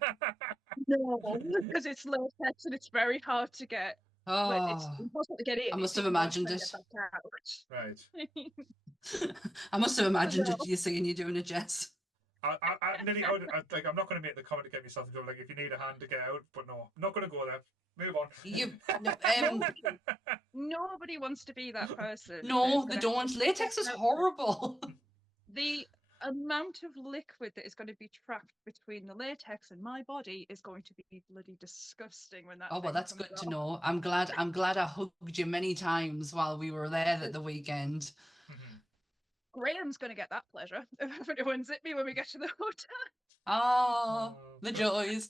No, because it's latex and it's very hard to get. It's Oh, impossible to get in. I must It's have even worse imagined trying it. to get back out. Right. I must have imagined No. it. You saying you're doing it, Jess. I like. I'm not going to make the comment to get myself into like if you need a hand to get out, but no, I'm not going to go there. Move on. Nobody wants to be that person. No, they don't. Latex is horrible. The amount of liquid that is going to be trapped between the latex and my body is going to be bloody disgusting when that. Oh well, thing that's comes good to off. know. I'm glad I hugged you many times while we were there at the weekend. Graham's going to get that pleasure if anyone zip me when we get to the hotel. Oh, the joys.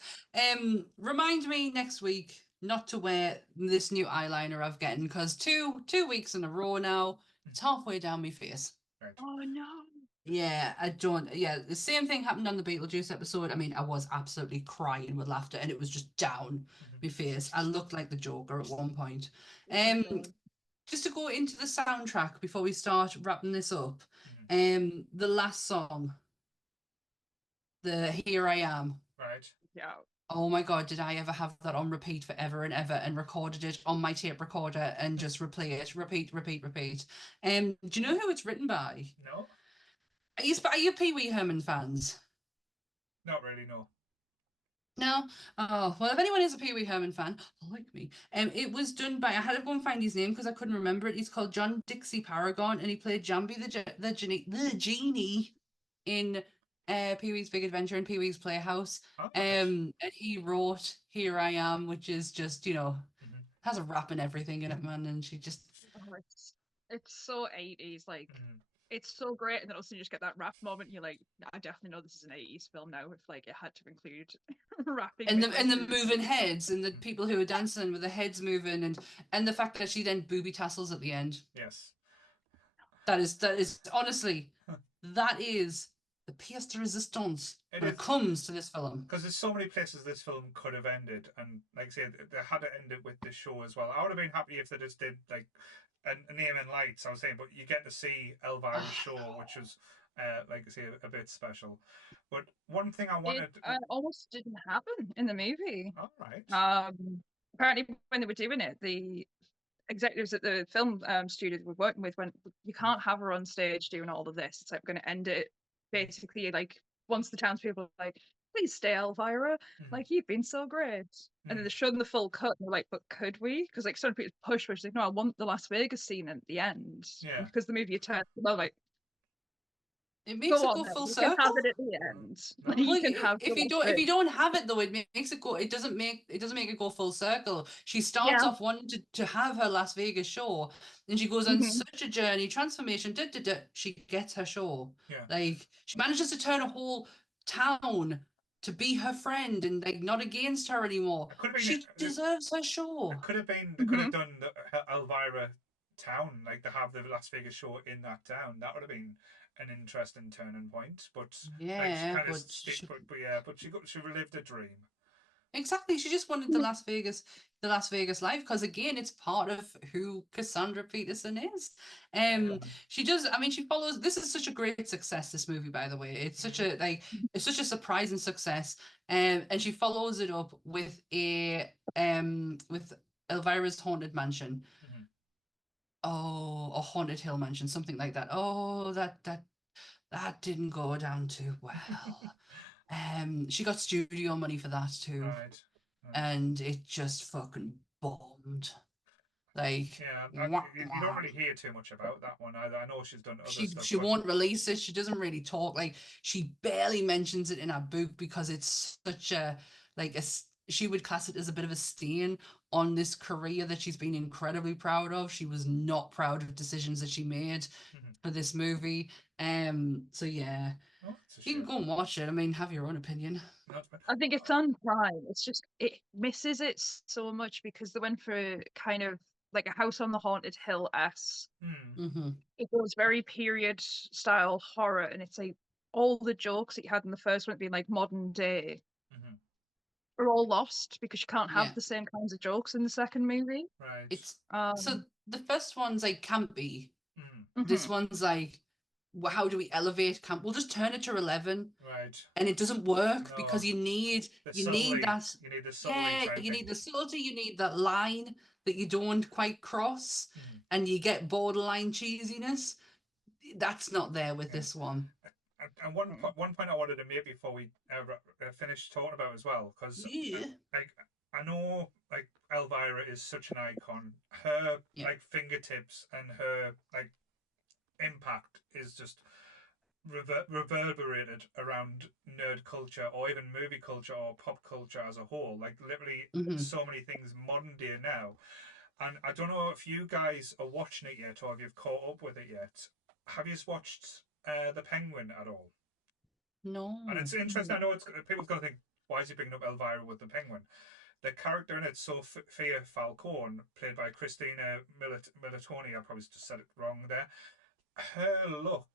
Remind me next week not to wear this new eyeliner I've gotten because two weeks in a row now, it's halfway down my face. Right. Oh no. Yeah, I don't. Yeah, the same thing happened on the Beetlejuice episode. I mean, I was absolutely crying with laughter, and it was just down my face. I looked like the Joker at one point. Just to go into the soundtrack before we start wrapping this up. The last song, the Here I Am. Right. Yeah. Oh my God, did I ever have that on repeat forever and ever and recorded it on my tape recorder and just replay it, repeat. Do you know who it's written by? No. Are you Pee Wee Herman fans? Not really. No. No? Oh, well, if anyone is a Pee Wee Herman fan, like me, it was done by, I had to go and find his name because I couldn't remember it. He's called John Dixie Paragon and he played Jambi the genie in Pee Wee's Big Adventure and Pee Wee's Playhouse. And he wrote Here I Am, which is just, has a rap and everything in it, man. And she just. Oh, it's so 80s. Like, it's so great. And then also you just get that rap moment. You're like, I definitely know this is an 80s film now if like it had to include rapping. And the moving heads and the people who are dancing with the heads moving and the fact that she then booby tassels at the end. Yes. That is honestly, that is the pièce de résistance when it comes to this film. Because there's so many places this film could have ended, and like I said, they had to end it with this show as well. I would have been happy if they just did like a Name in Lights. I was saying, but you get to see Elvira's show, which was like I say, a bit special. But one thing I wanted, it almost didn't happen in the movie. All right. Apparently, when they were doing it, the executives at the film studio they were working with went, you can't have her on stage doing all of this. It's like we're going to end it basically like once the townspeople are like, please stay, Elvira. Like, you've been so great. And then they showed them the full cut and they're like, but could we? Because like some people push where she's like, no, I want the Las Vegas scene at the end. Yeah. Because the movie turned, they're like, It makes Go it on, go then. full You can have circle. it at the end. No. You Well, can have if your you don't, if thing. you don't have it though, it makes it go. It doesn't make it go full circle. She starts Yeah. off wanting to have her Las Vegas show, and she goes on Mhm. such a journey, transformation. She gets her show. Yeah. Like she manages to turn a whole town to be her friend and like not against her anymore. It could have been. She deserves her show. It could have been. They could have Mhm. done the Elvira town, like to have the Las Vegas show in that town. That would have been an interesting turning point. But like she Yeah, kind of but stick. But yeah, but she relived a dream. exactly. She just wanted the Las Vegas life because again, it's part of who Cassandra Peterson is. She does. I mean, she follows. This is such a great success. This movie, by the way, it's such a it's such a surprising success. And she follows it up with with Elvira's haunted mansion. Mhm. Oh, a haunted hill mansion, something like that. Oh, that didn't go down too well. She got studio money for that too, Right. and it just fucking bombed. Like, Yeah, wah, you don't wah. really hear too much about that one either. I know she's done other She stuff, she but won't release it. She doesn't really talk. Like, she barely mentions it in her book because it's such a like she would class it as a bit of a stain on this career that she's been incredibly proud of. She was not proud of decisions that she made Mhm. for this movie. So yeah, Oh, it's a you can shame. go and watch it. I mean, have your own opinion. Not bad. I think it's on Prime. It's just it misses it so much because they went for kind of like a House on the Haunted Hill esque. Hmm. Mm-hmm. It goes very period style horror, and it's like all the jokes that you had in the first one being like modern day Mhm. are all lost because you can't Yeah. have the same kinds of jokes in the second movie. Right. It's Um, so the first one's like campy. Mhm. This mhm. one's like, how do we elevate camp? We'll just turn it to 11, Right. and it doesn't work No. because you need The you subtlety. need that. You need the subtlety Yeah, type you thing. need the subtlety. You need that line that you don't quite cross, Mhm. and you get borderline cheesiness. That's not there with Yeah. this one. And one point I wanted to make before we finish talking about as well, because Yeah. like I know like Elvira is such an icon. Her Yeah. like fingertips and her like impact is just reverberated around nerd culture or even movie culture or pop culture as a whole. Like literally Mhm. so many things modern day now. And I don't know if you guys are watching it yet or if you've caught up with it yet. Have you watched The Penguin at all? No. And it's interesting. I know it's people's going to think, why is he bringing up Elvira with the Penguin? The character in it, Sophia Falcone, played by Christina Militoni, I probably just said it wrong there. Her look,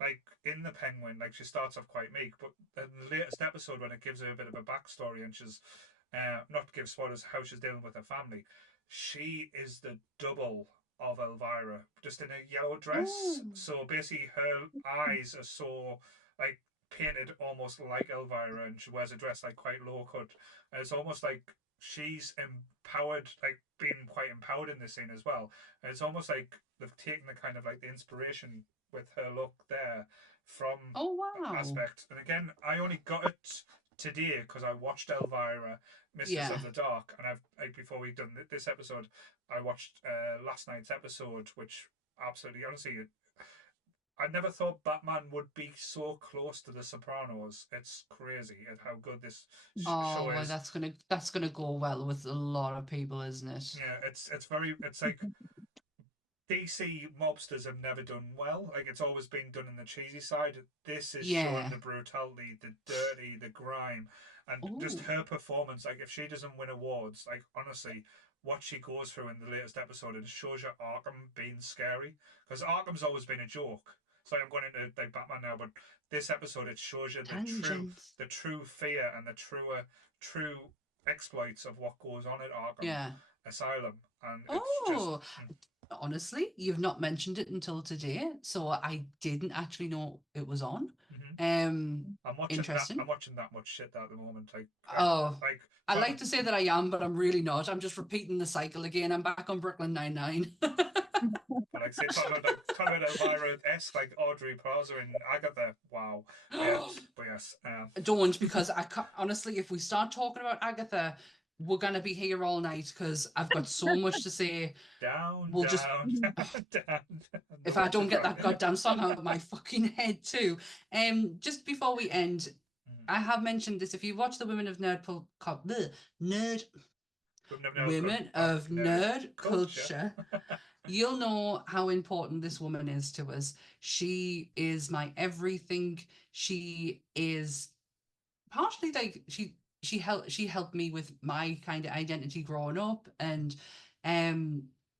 like in the Penguin, like she starts off quite meek, but in the latest episode when it gives her a bit of a backstory and she's not to give spoilers how she's dealing with her family, she is the double of Elvira, just in a yellow dress. Oh. So basically, her eyes are so like painted almost like Elvira, and she wears a dress like quite low cut. And it's almost like she's empowered, like being quite empowered in this scene as well. And it's almost like they've taken the kind of like the inspiration with her look there from Oh that wow. aspect. And again, I only got it today because I watched Elvira, Mistress Yeah. of the Dark, and I've like before we've done this episode, I watched last night's episode, which absolutely honestly. I never thought Batman would be so close to The Sopranos. It's crazy at how good this Oh show well, is. that's gonna go well with a lot of people, isn't it? Yeah, it's like DC mobsters have never done well. Like it's always been done in the cheesy side. This is showing Yeah. the brutality, the dirty, the grime, and just Ooh. her performance. Like if she doesn't win awards, like honestly, what she goes through in the latest episode, it shows you Arkham being scary because Arkham's always been a joke. So I'm going into like Batman now, but this episode it shows you Tangents. the true fear and the true exploits of what goes on at Arkham Yeah. Asylum, and it's just. Oh, honestly, you've not mentioned it until today, so I didn't actually know it was on. I'm watching Interesting. that. I'm watching that much shit at the moment. Oh, like I like to say that I am, but I'm really not. I'm just repeating the cycle again. I'm back on Brooklyn Nine-Nine. But like say talking about Elvira esque like Audrey Plaza and Agatha. Wow. Yeah. But yes. Don't, because honestly, if we start talking about Agatha, we're gonna be here all night because I've got so much to say. Down, We'll just down, down, down. if No, I don't it's get fine. that goddamn song out of my fucking head too. Just before we end, I have mentioned this. If you watch the Women of Women of Nerd Culture, you'll know how important this woman is to us. She is my everything. She is partially like she helped me with my kind of identity growing up, and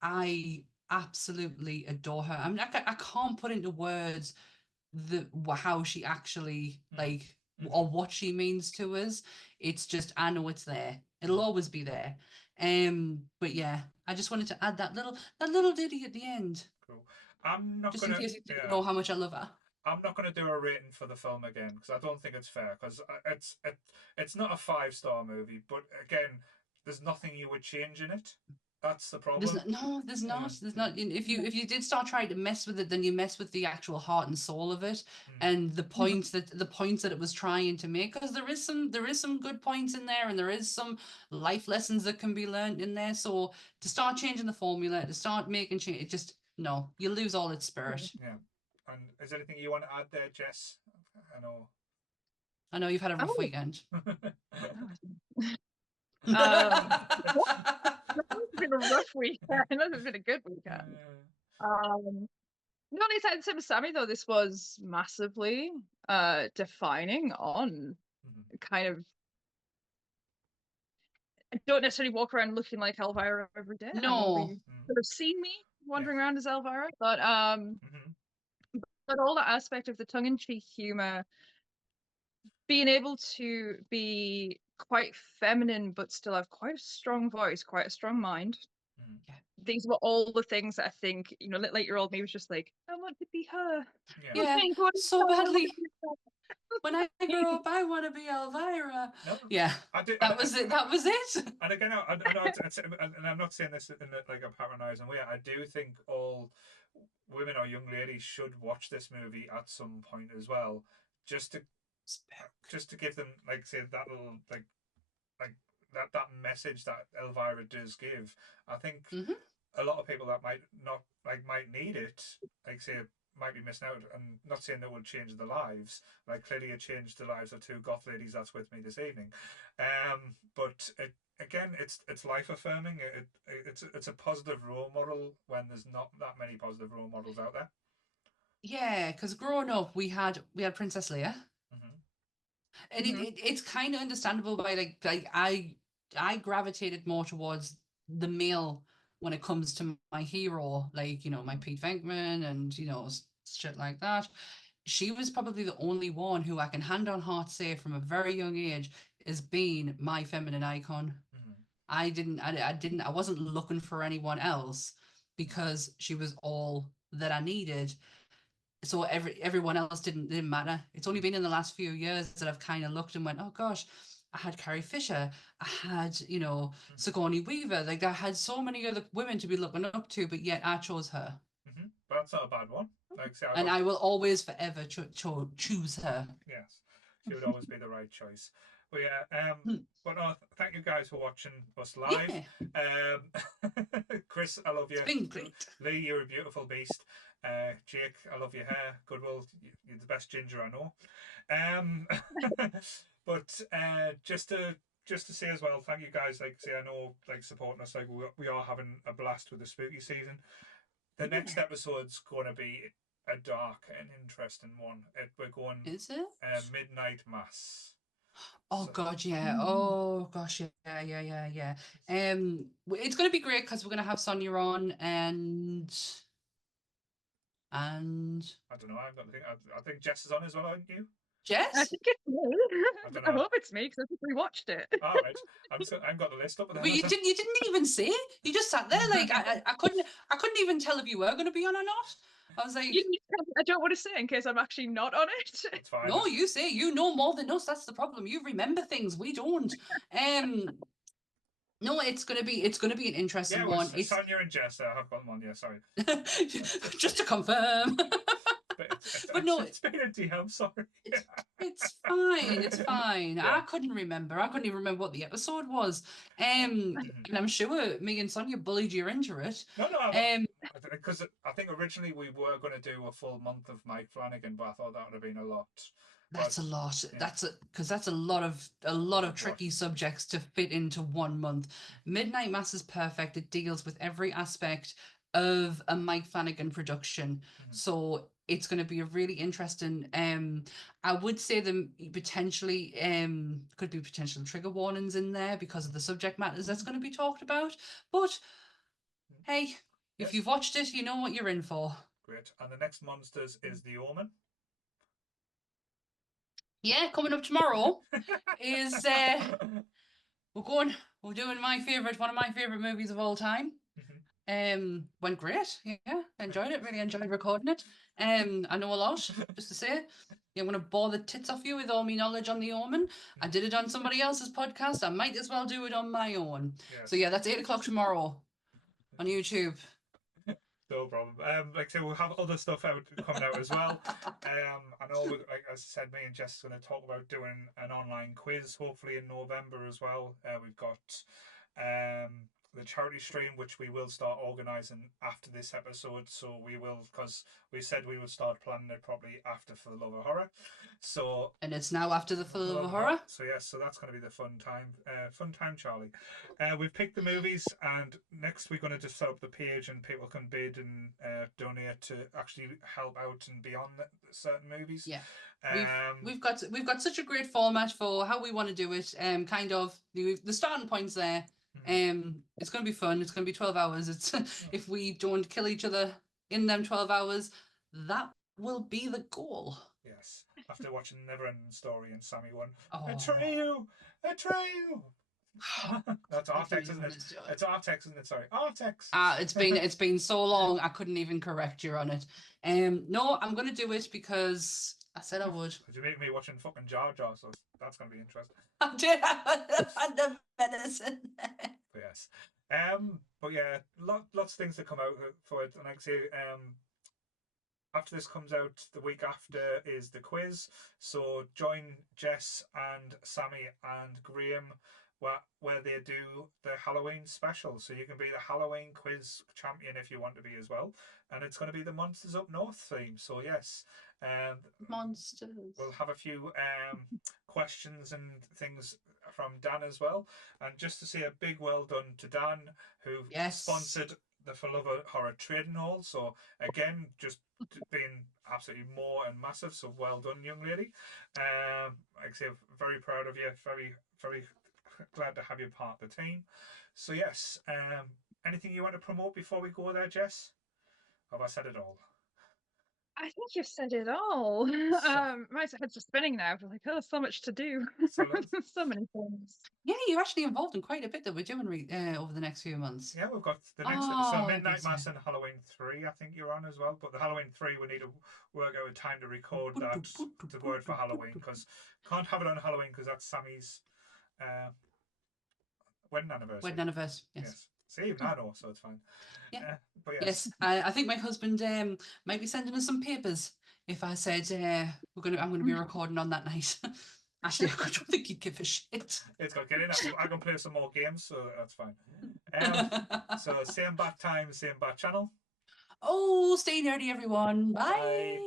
I absolutely adore her. I mean, I can't put into words how she actually like or what she means to us. It's just I know it's there. It'll always be there. But yeah, I just wanted to add that little ditty at the end, Cool. I'm not just in gonna. case you didn't Yeah. know how much I love her. I'm not going to do a rating for the film again because I don't think it's fair. Because it's not a 5-star movie, but again, there's nothing you would change in it. That's the There's problem. there's not. There's not. If you did start trying to mess with it, then you mess with the actual heart and soul of it, and the points that it was trying to make. Because there is some good points in there, and there is some life lessons that can be learned in there. So to start changing the formula, to start making change, it just no, you lose all its spirit. Yeah. And is there anything you want to add there, Jess? I know. I know you've had a rough weekend. It's been a rough weekend. It's been a good weekend. Not exactly the same as Sammy though. This was massively defining on kind of. I don't necessarily walk around looking like Elvira every day. No. You could have seen me wandering around as Elvira, but all that aspect of the tongue-in-cheek humor, being able to be quite feminine but still have quite a strong voice, quite a strong mind. These were all the things that I think, later old me was just like, I want to be her. Yeah, so badly. When I grow up, I want to be Elvira. No, yeah, that was it. That was it. And again, and I'm not saying this in like a patronising way. I do think all women or young ladies should watch this movie at some point as well, just to give them say that little like that message that Elvira does give. I think a lot of people that might not might need it, say might be missing out. And not saying that would change their lives. Clearly it changed the lives of 2 goth ladies that's with me this evening. But again, it's life affirming. It's a positive role model when there's not that many positive role models out there. Yeah, because growing up, we had Princess Leia, and it's kind of understandable. By I gravitated more towards the male when it comes to my hero, my Pete Venkman and shit like that. She was probably the only one who I can hand on heart say from a very young age is being my feminine icon. I wasn't looking for anyone else because she was all that I needed. So everyone else didn't matter. It's only been in the last few years that I've kind of looked and went, oh gosh, I had Carrie Fisher, I had Sigourney Weaver. I had so many other women to be looking up to, but yet I chose her. But that's not a bad one. I will always forever choose her. Yes, she would always be the right choice. But yeah, but no, thank you guys for watching us live. Yeah. Chris, I love you. It's been great. Lee, you're a beautiful beast. Jake, I love your hair. Goodwill, you're the best ginger I know. But just to say as well, thank you guys. I know supporting us. We are having a blast with the spooky season. The next episode's going to be a dark and interesting one. We're going. Is it? Midnight Mass. Oh God, yeah. Oh gosh, yeah. It's gonna be great because we're gonna have Sonia on and I don't know. I've got to think. I think Jess is on as well, aren't you? Jess? I think it's me. I hope it's me because I think we watched it. All right. I've got the list up. But you didn't even say. You just sat there I couldn't even tell if you were going to be on or not. I was like, I don't want to say in case I'm actually not on it. It's fine. No, you say. You know more than us. That's the problem. You remember things we don't. No, it's gonna be an interesting one. It's Sonia and Jess. I have got them on. Yeah, sorry. Just to confirm. But no, it's been a DM, sorry. it's fine. It's fine. Yeah. I couldn't remember. I couldn't even remember what the episode was. And I'm sure me and Sonia bullied you into it. No, because Um, I think originally we were going to do a full month of Mike Flanagan, but I thought that would have been a lot. That's a But, lot. yeah. That's a lot of What? tricky subjects to fit into 1 month. Midnight Mass is perfect. It deals with every aspect of a Mike Flanagan production. So it's going to be a really interesting. I would say them potentially could be potential trigger warnings in there because of the subject matters that's going to be talked about. But hey, if Yes. you've watched it, you know what you're in for. Great. And the next Monsters is The Omen. Yeah, coming up tomorrow is we're doing one of my favorite movies of all time. Went great. Yeah, enjoyed it. Really enjoyed recording it. I know a lot, just to say. Yeah, I'm gonna bore the tits off you with all my knowledge on The Omen. I did it on somebody else's podcast. I might as well do it on my own. Yes. So yeah, that's 8 o'clock tomorrow on YouTube. No problem. Like I say, we'll have other stuff coming out as well. I know, like as I said, me and Jess are going to talk about doing an online quiz, hopefully in November as well. We've got the charity stream, which we will start organising after this episode. So we will, because we said we would start planning it probably after For the Love of Horror. So and it's now after the For the Love of Horror. So yes, so that's going to be the fun time, Charlie. We've picked the movies, and next we're going to just set up the page, and people can bid and donate to actually help out and be on certain movies. Yeah. We've got such a great format for how we want to do it. Kind of the starting points there. It's going to be fun. It's going to be 12 hours. It's if we don't kill each other in them 12 hours, that will be the goal. Yes. After watching Neverending Story and Sammy won, Oh. Atreyu. That's Artex, isn't it? It's Artex, isn't it? Sorry, Artex. It's been so long. I couldn't even correct you on it. No, I'm going to do it because I said I would. Because you make me watching fucking Jar Jar, so that's going to be interesting. I did have the medicine. But yes. But yeah, lots of things to come out for it. And like I say, after this comes out, the week after is the quiz. So join Jess and Sammy and Graham where they do the Halloween special. So you can be the Halloween quiz champion if you want to be as well. And it's going to be the Monsters Up North theme. So yes. Monsters. We'll have a few questions and things from Dan as well. And just to say a big well done to Dan, who sponsored the For Love of Horror Trading Hall. So again, just being absolutely more and massive. So well done, young lady. Like I say, very proud of you. Very, very glad to have you part of the team. So yes, anything you want to promote before we go there, Jess? Have I said it all? I think you've said it all. My head's just spinning now. I'm like, oh, so much to do. So many things. Yeah, you're actually involved in quite a bit that we're doing over the next few months. Yeah, we've got the next Midnight Mass and Halloween 3, I think you're on as well. But the Halloween 3, we need to work out a time to record that to go out for Halloween, because can't have it on Halloween because that's Sammy's wedding anniversary. Wedding anniversary, yes. See, even I know, so it's fine. Yeah. But yes, I think my husband might be sending us some papers if I said I'm going to be recording on that night. Actually, I don't think he'd give a shit. It's got to get in. I can play some more games, so that's fine. So same bat time, same bat channel. Oh, stay nerdy, everyone. Bye.